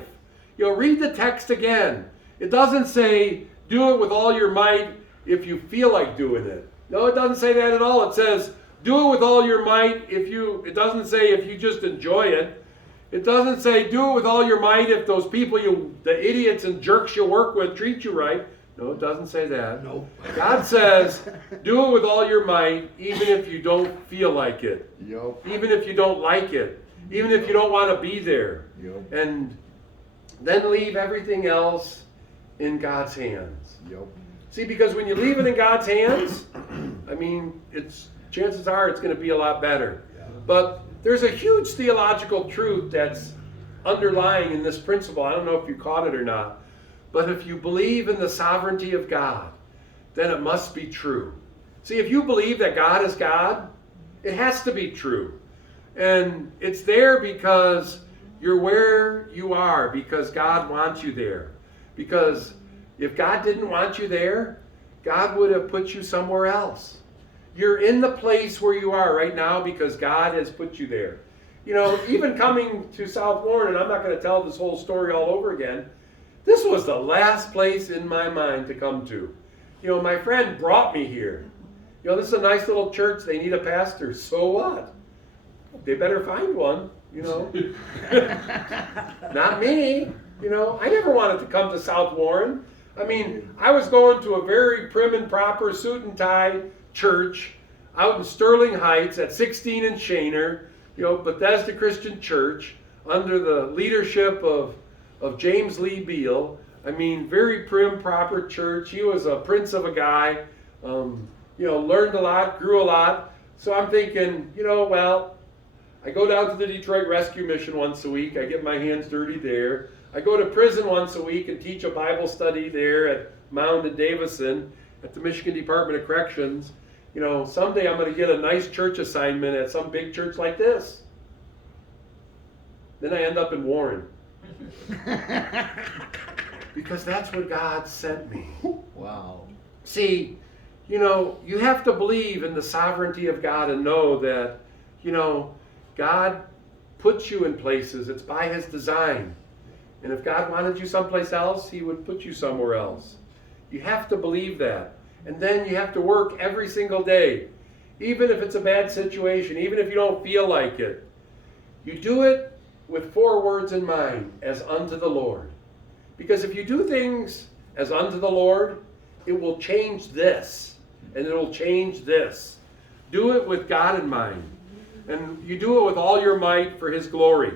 You know, read the text again. It doesn't say do it with all your might if you feel like doing it. No, it doesn't say that at all. It says do it with all your might it doesn't say if you just enjoy it. It doesn't say do it with all your might if those people the idiots and jerks you work with treat you right. No, it doesn't say that. Nope. God says do it with all your might even if you don't feel like it. Yep. Even if you don't like it. Even if you don't want to be there. Yep. And then leave everything else in God's hands. Yep. See, because when you leave it in God's hands, I mean, chances are it's going to be a lot better. Yeah. But there's a huge theological truth that's underlying in this principle. I don't know if you caught it or not. But if you believe in the sovereignty of God, then it must be true. See, if you believe that God is God, it has to be true. And it's there because you're where you are, because God wants you there. Because if God didn't want you there, God would have put you somewhere else. You're in the place where you are right now because God has put you there. You know, even coming to South Warren, and I'm not going to tell this whole story all over again, this was the last place in my mind to come to. You know, my friend brought me here. You know, this is a nice little church. They need a pastor. So what? They better find one, you know. Not me. You know, I never wanted to come to South Warren. I mean, I was going to a very prim and proper suit and tie church out in Sterling Heights at 16 and Shaner, you know, Bethesda Christian Church, under the leadership of James Lee Beal. I mean, very prim, proper church. He was a prince of a guy, you know, learned a lot, grew a lot. So I'm thinking, you know, well, I go down to the Detroit Rescue Mission once a week. I get my hands dirty there. I go to prison once a week and teach a Bible study there at Mound and Davison. at the Michigan Department of Corrections, you know, someday I'm going to get a nice church assignment at some big church like this. Then I end up in Warren. Because that's where God sent me. Wow. See, you know, you have to believe in the sovereignty of God and know that, you know, God puts you in places. It's by His design. And if God wanted you someplace else, He would put you somewhere else. You have to believe that. And then you have to work every single day. Even if it's a bad situation, even if you don't feel like it. You do it with 4 words in mind, as unto the Lord. Because if you do things as unto the Lord, it will change this, and it will change this. Do it with God in mind. And you do it with all your might for His glory.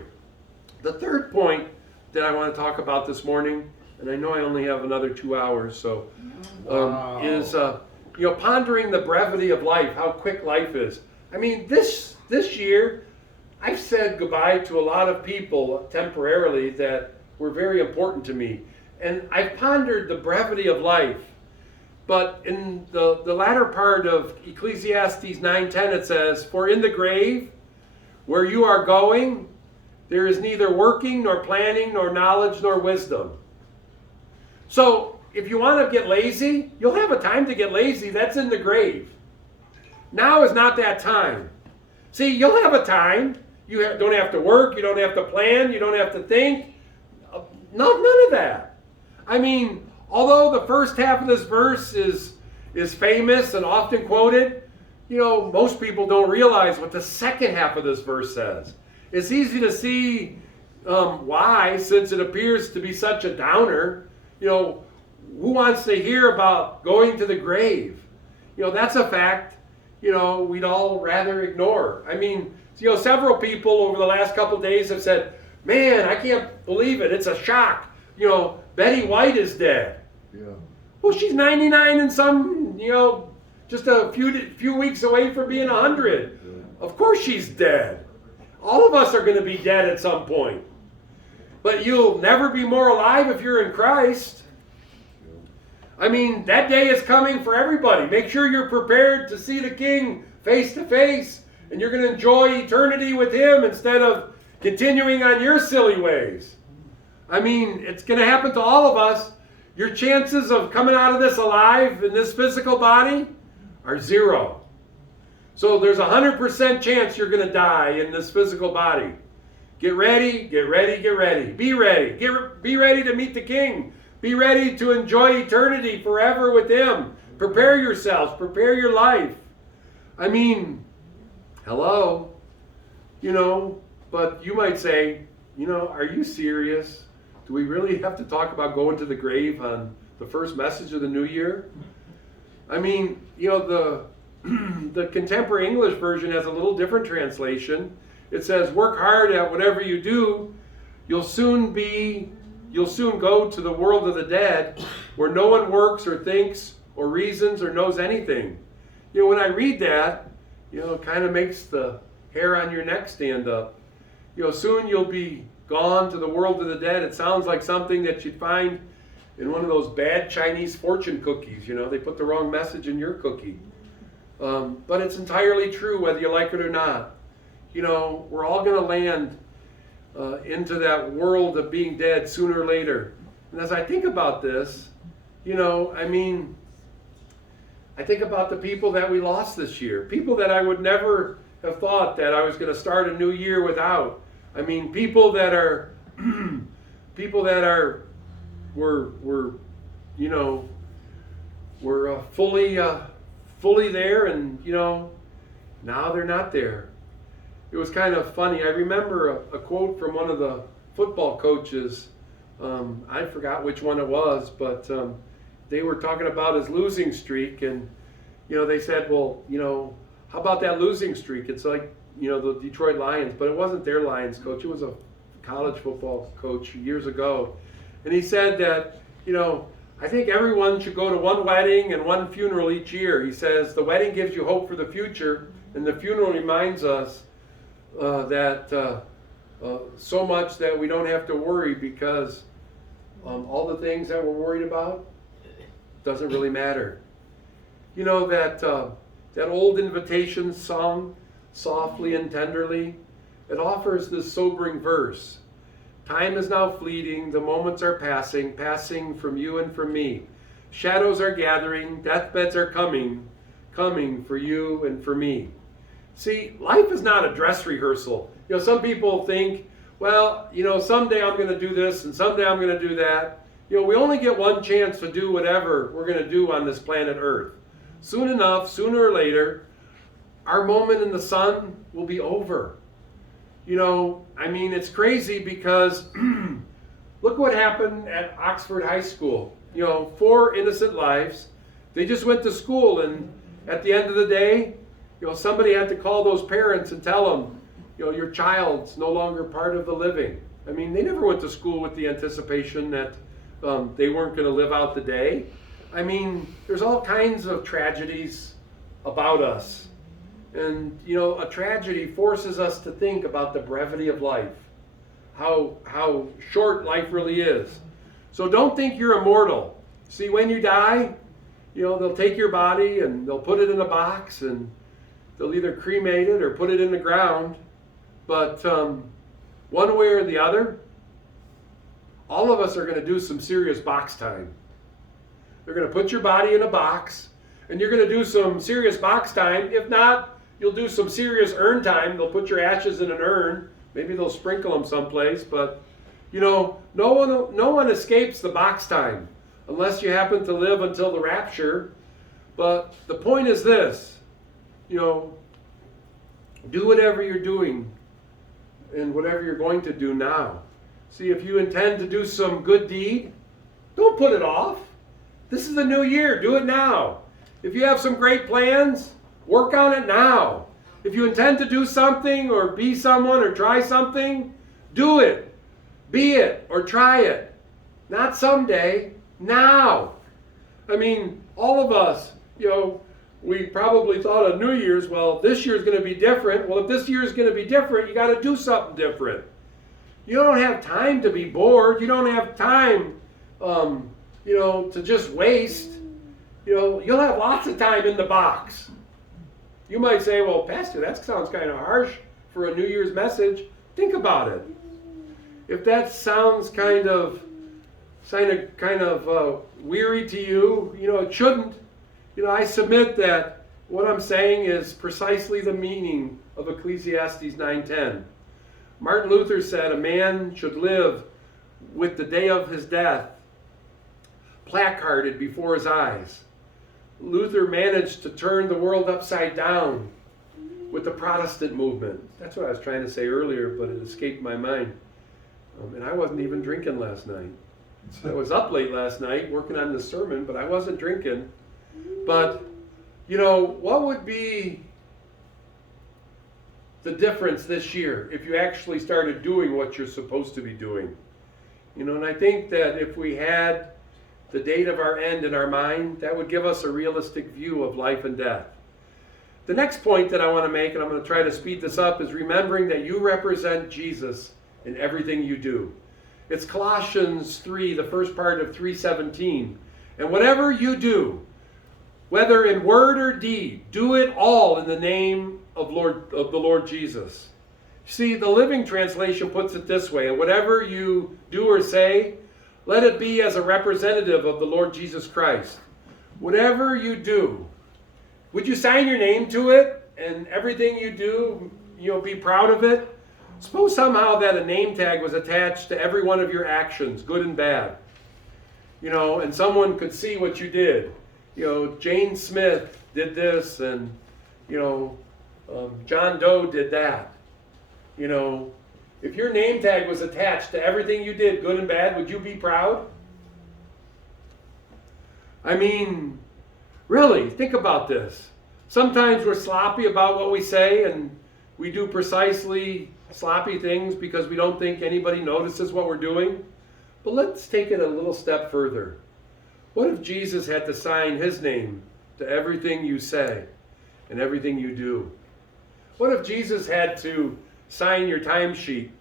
The third point that I want to talk about this morning, and I know I only have another 2 hours, so is you know, pondering the brevity of life, how quick life is. I mean, this year, I've said goodbye to a lot of people temporarily that were very important to me. And I've pondered the brevity of life. But in the latter part of Ecclesiastes 9:10 it says, "For in the grave, where you are going, there is neither working, nor planning, nor knowledge, nor wisdom." So, if you want to get lazy, you'll have a time to get lazy. That's in the grave. Now is not that time. See, you'll have a time. You don't have to work. You don't have to plan. You don't have to think. None of that. I mean, although the first half of this verse is famous and often quoted, you know, most people don't realize what the second half of this verse says. It's easy to see why, since it appears to be such a downer. You know, who wants to hear about going to the grave? You know, that's a fact, you know, we'd all rather ignore. I mean, you know, several people over the last couple of days have said, "Man, I can't believe it. It's a shock. You know, Betty White is dead." Yeah. Well, she's 99 and some, you know, just a few weeks away from being 100. Of course she's dead. All of us are going to be dead at some point. But you'll never be more alive if you're in Christ. I mean, that day is coming for everybody. Make sure you're prepared to see the King face to face. And you're going to enjoy eternity with Him instead of continuing on your silly ways. I mean, it's going to happen to all of us. Your chances of coming out of this alive in this physical body are 0. So there's a 100% chance you're going to die in this physical body. Get ready, get ready, get ready. Be ready. Be ready to meet the King. Be ready to enjoy eternity forever with Him. Prepare yourselves. Prepare your life. I mean, hello. You know, but you might say, you know, are you serious? Do we really have to talk about going to the grave on the first message of the new year? I mean, you know, the contemporary English version has a little different translation. It says, "Work hard at whatever you do. You'll soon go to the world of the dead, where no one works or thinks or reasons or knows anything." You know, when I read that, you know, it kind of makes the hair on your neck stand up. You know, soon you'll be gone to the world of the dead. It sounds like something that you'd find in one of those bad Chinese fortune cookies. You know, they put the wrong message in your cookie. But it's entirely true, whether you like it or not. You know, we're all going to land into that world of being dead sooner or later. And as I think about this, you know, I mean, I think about the people that we lost this year. People that I would never have thought that I was going to start a new year without. I mean, people that are, were you know, were fully there, and you know, now they're not there. It was kind of funny. I remember a quote from one of the football coaches. I forgot which one it was, but they were talking about his losing streak, and you know, they said, well, you know, how about that losing streak? It's like, you know, the Detroit Lions, but it wasn't their Lions coach. It was a college football coach years ago. And he said that, you know, I think everyone should go to one wedding and one funeral each year. He says the wedding gives you hope for the future, and the funeral reminds us that so much that we don't have to worry, because all the things that we're worried about doesn't really matter. You know that old invitation song, Softly and Tenderly? It offers this sobering verse. Time is now fleeting, the moments are passing, passing from you and from me. Shadows are gathering, deathbeds are coming, coming for you and for me. See, life is not a dress rehearsal. You know, some people think, well, you know, someday I'm going to do this and someday I'm going to do that. You know, we only get one chance to do whatever we're going to do on this planet Earth. Soon enough, sooner or later, our moment in the sun will be over. You know, I mean, it's crazy because look what happened at Oxford High School. You know, 4 innocent lives. They just went to school, and at the end of the day, you know, somebody had to call those parents and tell them, you know, your child's no longer part of the living. I mean, they never went to school with the anticipation that they weren't going to live out the day. I mean, there's all kinds of tragedies about us. And, you know, a tragedy forces us to think about the brevity of life, how short life really is. So don't think you're immortal. See, when you die, you know, they'll take your body and they'll put it in a box and they'll either cremate it or put it in the ground. But one way or the other, all of us are going to do some serious box time. They're going to put your body in a box, and you're going to do some serious box time. If not, you'll do some serious urn time. They'll put your ashes in an urn. Maybe they'll sprinkle them someplace. But, you know, no one escapes the box time unless you happen to live until the rapture. But the point is this, you know, do whatever you're doing and whatever you're going to do now. See, if you intend to do some good deed, don't put it off. This is the new year. Do it now. If you have some great plans, work on it now. If you intend to do something or be someone or try something, do it. Be it or try it. Not someday, now. I mean, all of us, you know, we probably thought of New Year's, well, this year's going to be different. Well, if this year's going to be different, you got to do something different. You don't have time to be bored. You don't have time, you know, to just waste. You know, you'll have lots of time in the box. You might say, well, Pastor, that sounds kind of harsh for a New Year's message. Think about it. If that sounds kind of weary to you, you know, it shouldn't. You know, I submit that what I'm saying is precisely the meaning of Ecclesiastes 9:10. Martin Luther said a man should live with the day of his death placarded before his eyes. Luther managed to turn the world upside down with the Protestant movement. That's what I was trying to say earlier, but it escaped my mind. And I wasn't even drinking last night. I was up late last night working on the sermon, but I wasn't drinking. But, you know, what would be the difference this year if you actually started doing what you're supposed to be doing? You know, and I think that if we had the date of our end in our mind, that would give us a realistic view of life and death. The next point that I want to make, and I'm going to try to speed this up, is remembering that you represent Jesus in everything you do. It's Colossians 3, the first part of 3:17. And whatever you do, whether in word or deed, do it all in the name of the Lord Jesus. See, the Living Translation puts it this way, and whatever you do or say, let it be as a representative of the Lord Jesus Christ. Whatever you do, would you sign your name to it and everything you do, you'll be proud of it? Suppose somehow that a name tag was attached to every one of your actions, good and bad. You know, and someone could see what you did. You know, Jane Smith did this, and, you know, John Doe did that. You know, if your name tag was attached to everything you did, good and bad, would you be proud? I mean, really, think about this. Sometimes we're sloppy about what we say, and we do precisely sloppy things because we don't think anybody notices what we're doing. But let's take it a little step further. What if Jesus had to sign his name to everything you say and everything you do? What if Jesus had to sign your timesheet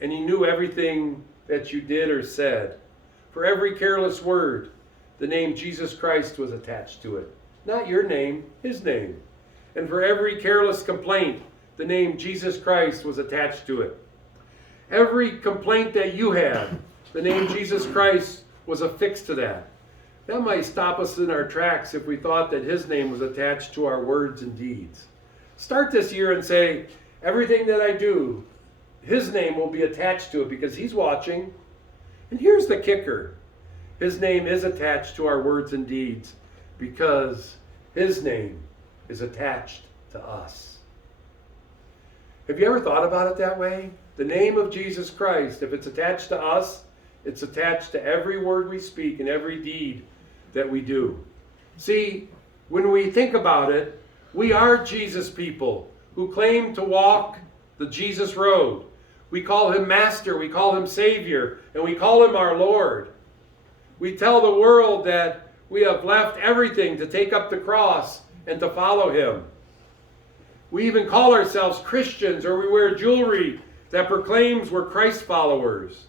and he knew everything that you did or said? For every careless word, the name Jesus Christ was attached to it. Not your name, his name. And for every careless complaint, the name Jesus Christ was attached to it. Every complaint that you had, the name Jesus Christ was affixed to that. That might stop us in our tracks if we thought that his name was attached to our words and deeds. Start this year and say, everything that I do, his name will be attached to it because he's watching. And here's the kicker. His name is attached to our words and deeds because his name is attached to us. Have you ever thought about it that way? The name of Jesus Christ, if it's attached to us, it's attached to every word we speak and every deed that we do. See, when we think about it, we are Jesus people who claim to walk the Jesus road. We call him Master, we call him Savior, and we call him our Lord. We tell the world that we have left everything to take up the cross and to follow him. We even call ourselves Christians, or we wear jewelry that proclaims we're Christ followers.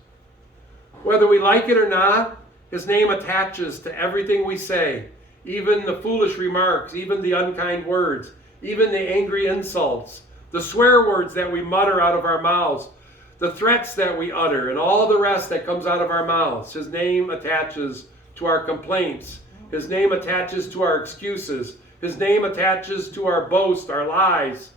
Whether we like it or not, his name attaches to everything we say, even the foolish remarks, even the unkind words, even the angry insults, the swear words that we mutter out of our mouths, the threats that we utter, and all the rest that comes out of our mouths. His name attaches to our complaints. His name attaches to our excuses. His name attaches to our boast, our lies.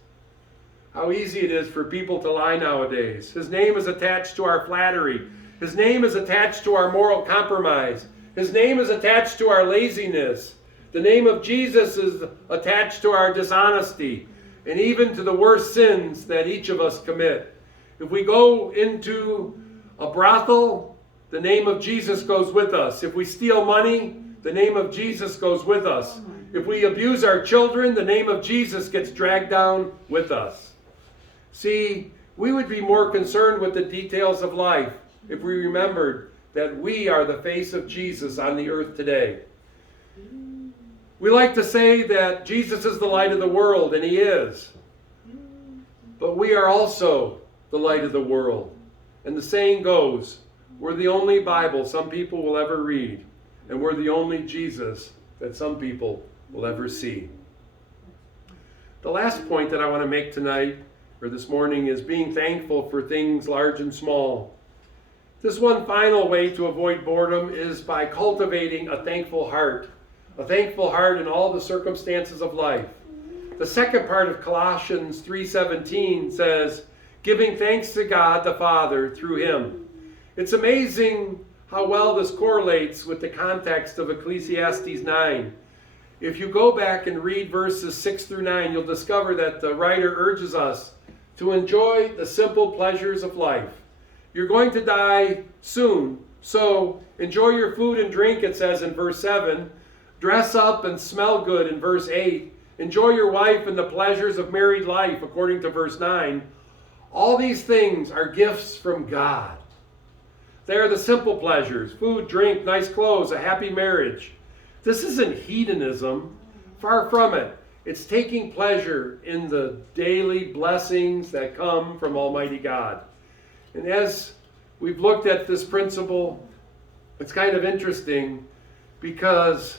How easy it is for people to lie nowadays. His name is attached to our flattery. His name is attached to our moral compromise. His name is attached to our laziness. The name of Jesus is attached to our dishonesty and even to the worst sins that each of us commit. If we go into a brothel, the name of Jesus goes with us. If we steal money, the name of Jesus goes with us. If we abuse our children, the name of Jesus gets dragged down with us. See, we would be more concerned with the details of life if we remembered that we are the face of Jesus on the earth today. We like to say that Jesus is the light of the world, and he is. But we are also the light of the world. And the saying goes, we're the only Bible some people will ever read, and we're the only Jesus that some people will ever see. The last point that I want to make tonight, or this morning, is being thankful for things large and small. This one final way to avoid boredom is by cultivating a thankful heart in all the circumstances of life. The second part of Colossians 3:17 says, giving thanks to God the Father through him. It's amazing how well this correlates with the context of Ecclesiastes 9. If you go back and read verses 6 through 9, you'll discover that the writer urges us to enjoy the simple pleasures of life. You're going to die soon, so enjoy your food and drink, it says in verse 7. Dress up and smell good in verse 8. Enjoy your wife and the pleasures of married life, according to verse 9. All these things are gifts from God. They are the simple pleasures: food, drink, nice clothes, a happy marriage. This isn't hedonism. Far from it. It's taking pleasure in the daily blessings that come from Almighty God. And as we've looked at this principle, it's kind of interesting because,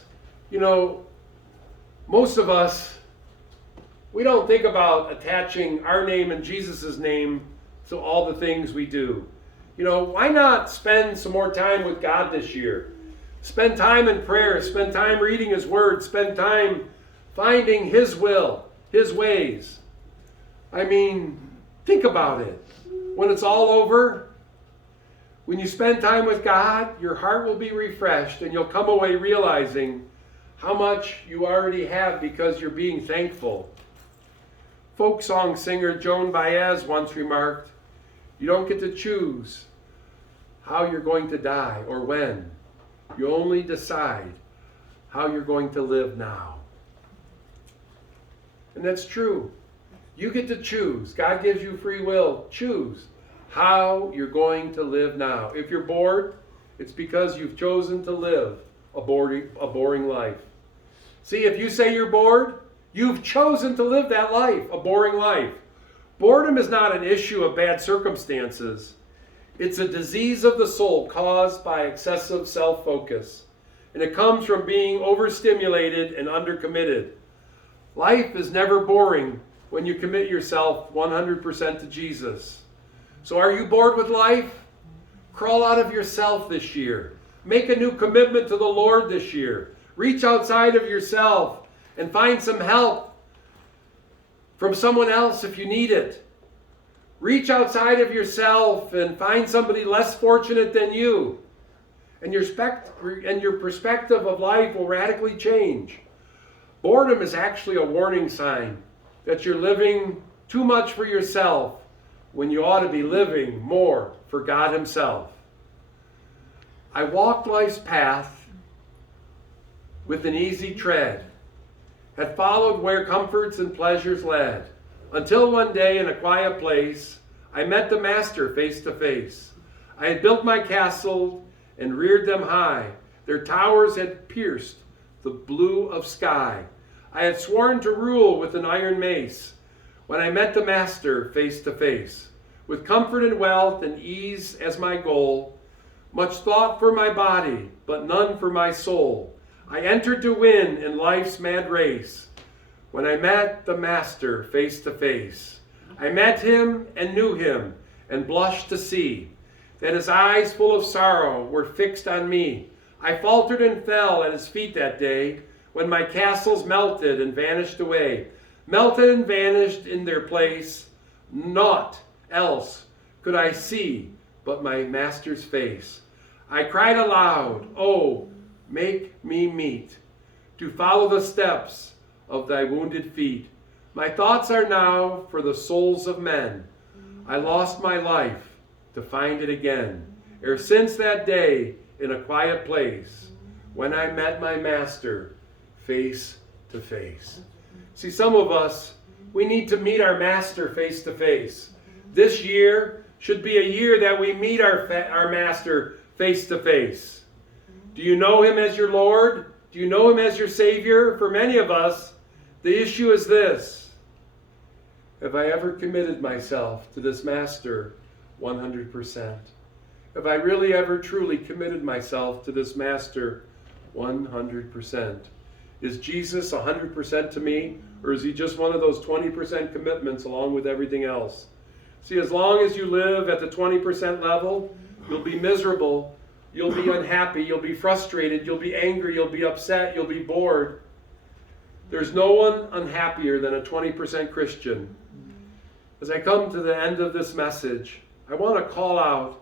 most of us, we don't think about attaching our name and Jesus' name to all the things we do. Why not spend some more time with God this year? Spend time in prayer, spend time reading his word, spend time finding his will, his ways. Think about it. When it's all over, when you spend time with God, your heart will be refreshed and you'll come away realizing how much you already have because you're being thankful. Folk song singer Joan Baez once remarked, you don't get to choose how you're going to die or when. You only decide how you're going to live now. And that's true. You get to choose. God gives you free will. Choose how you're going to live now. If you're bored, it's because you've chosen to live a boring life. See, if you say you're bored, you've chosen to live that life, a boring life. Boredom is not an issue of bad circumstances. It's a disease of the soul caused by excessive self-focus. and it comes from being overstimulated and undercommitted. Life is never boring when you commit yourself 100% to Jesus. So are you bored with life? Crawl out of yourself this year. Make a new commitment to the Lord this year. Reach outside of yourself and find some help from someone else if you need it. Reach outside of yourself and find somebody less fortunate than you. And your perspective of life will radically change. Boredom is actually a warning sign that you're living too much for yourself when you ought to be living more for God Himself. I walked life's path with an easy tread, had followed where comforts and pleasures led, until one day in a quiet place, I met the Master face to face. I had built my castle and reared them high. Their towers had pierced the blue of sky. I had sworn to rule with an iron mace when I met the Master face to face. With comfort and wealth and ease as my goal, much thought for my body, but none for my soul. I entered to win in life's mad race when I met the Master face to face. I met Him and knew Him and blushed to see that His eyes full of sorrow were fixed on me. I faltered and fell at His feet that day when my castles melted and vanished away. Melted and vanished in their place. Naught else could I see but my Master's face. I cried aloud, oh, make me meet, to follow the steps of thy wounded feet. My thoughts are now for the souls of men. I lost my life to find it again. Ere since that day in a quiet place, when I met my Master face to face. See, some of us, we need to meet our Master face to face. This year should be a year that we meet our Master face to face. Do you know Him as your Lord? Do you know Him as your Savior? For many of us, the issue is this: have I ever committed myself to this Master 100%? Have I really ever truly committed myself to this Master 100%? Is Jesus 100% to me, or is He just one of those 20% commitments along with everything else? See, as long as you live at the 20% level, you'll be miserable, you'll be unhappy, you'll be frustrated, you'll be angry, you'll be upset, you'll be bored. There's no one unhappier than a 20% Christian. As I come to the end of this message, I want to call out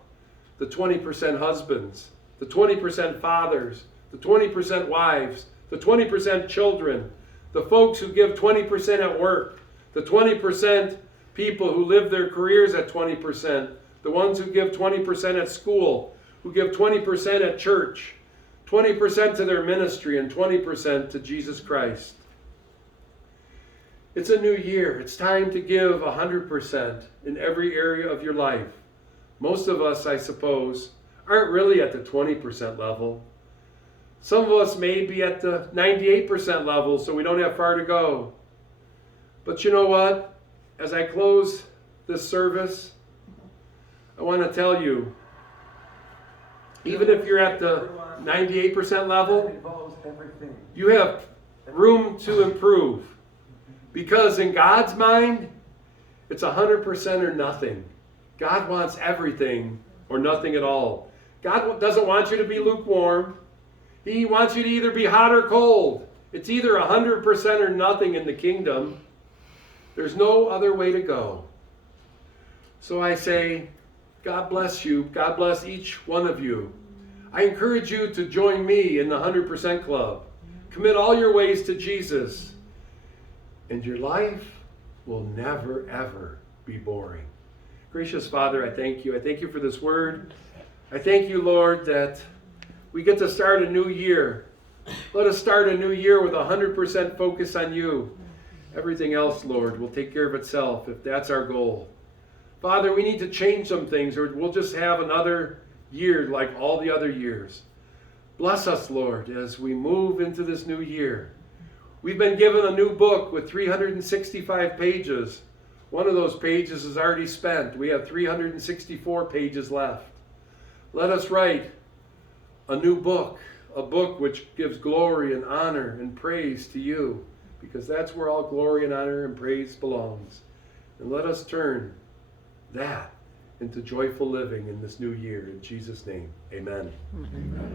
the 20% husbands, the 20% fathers, the 20% wives, the 20% children, the folks who give 20% at work, the 20% people who live their careers at 20%, the ones who give 20% at school, who give 20% at church, 20% to their ministry, and 20% to Jesus Christ. It's a new year. It's time to give 100% in every area of your life. Most of us, I suppose, aren't really at the 20% level. Some of us may be at the 98% level, so we don't have far to go. But you know what? As I close this service, I want to tell you, even if you're at the 98% level, you have room to improve. Because in God's mind, it's 100% or nothing. God wants everything or nothing at all. God doesn't want you to be lukewarm. He wants you to either be hot or cold. It's either 100% or nothing in the kingdom. There's no other way to go. So I say, God bless you. God bless each one of you. I encourage you to join me in the 100% Club. Commit all your ways to Jesus, and your life will never, ever be boring. Gracious Father, I thank you. I thank you for this word. I thank you, Lord, that we get to start a new year. Let us start a new year with 100% focus on you. Everything else, Lord, will take care of itself if that's our goal. Father, we need to change some things, or we'll just have another year like all the other years. Bless us, Lord, as we move into this new year. We've been given a new book with 365 pages. One of those pages is already spent. We have 364 pages left. Let us write a new book a book which gives glory and honor and praise to you, because that's where all glory and honor and praise belongs. And let us turn that into joyful living in this new year. In Jesus' name, amen. Amen.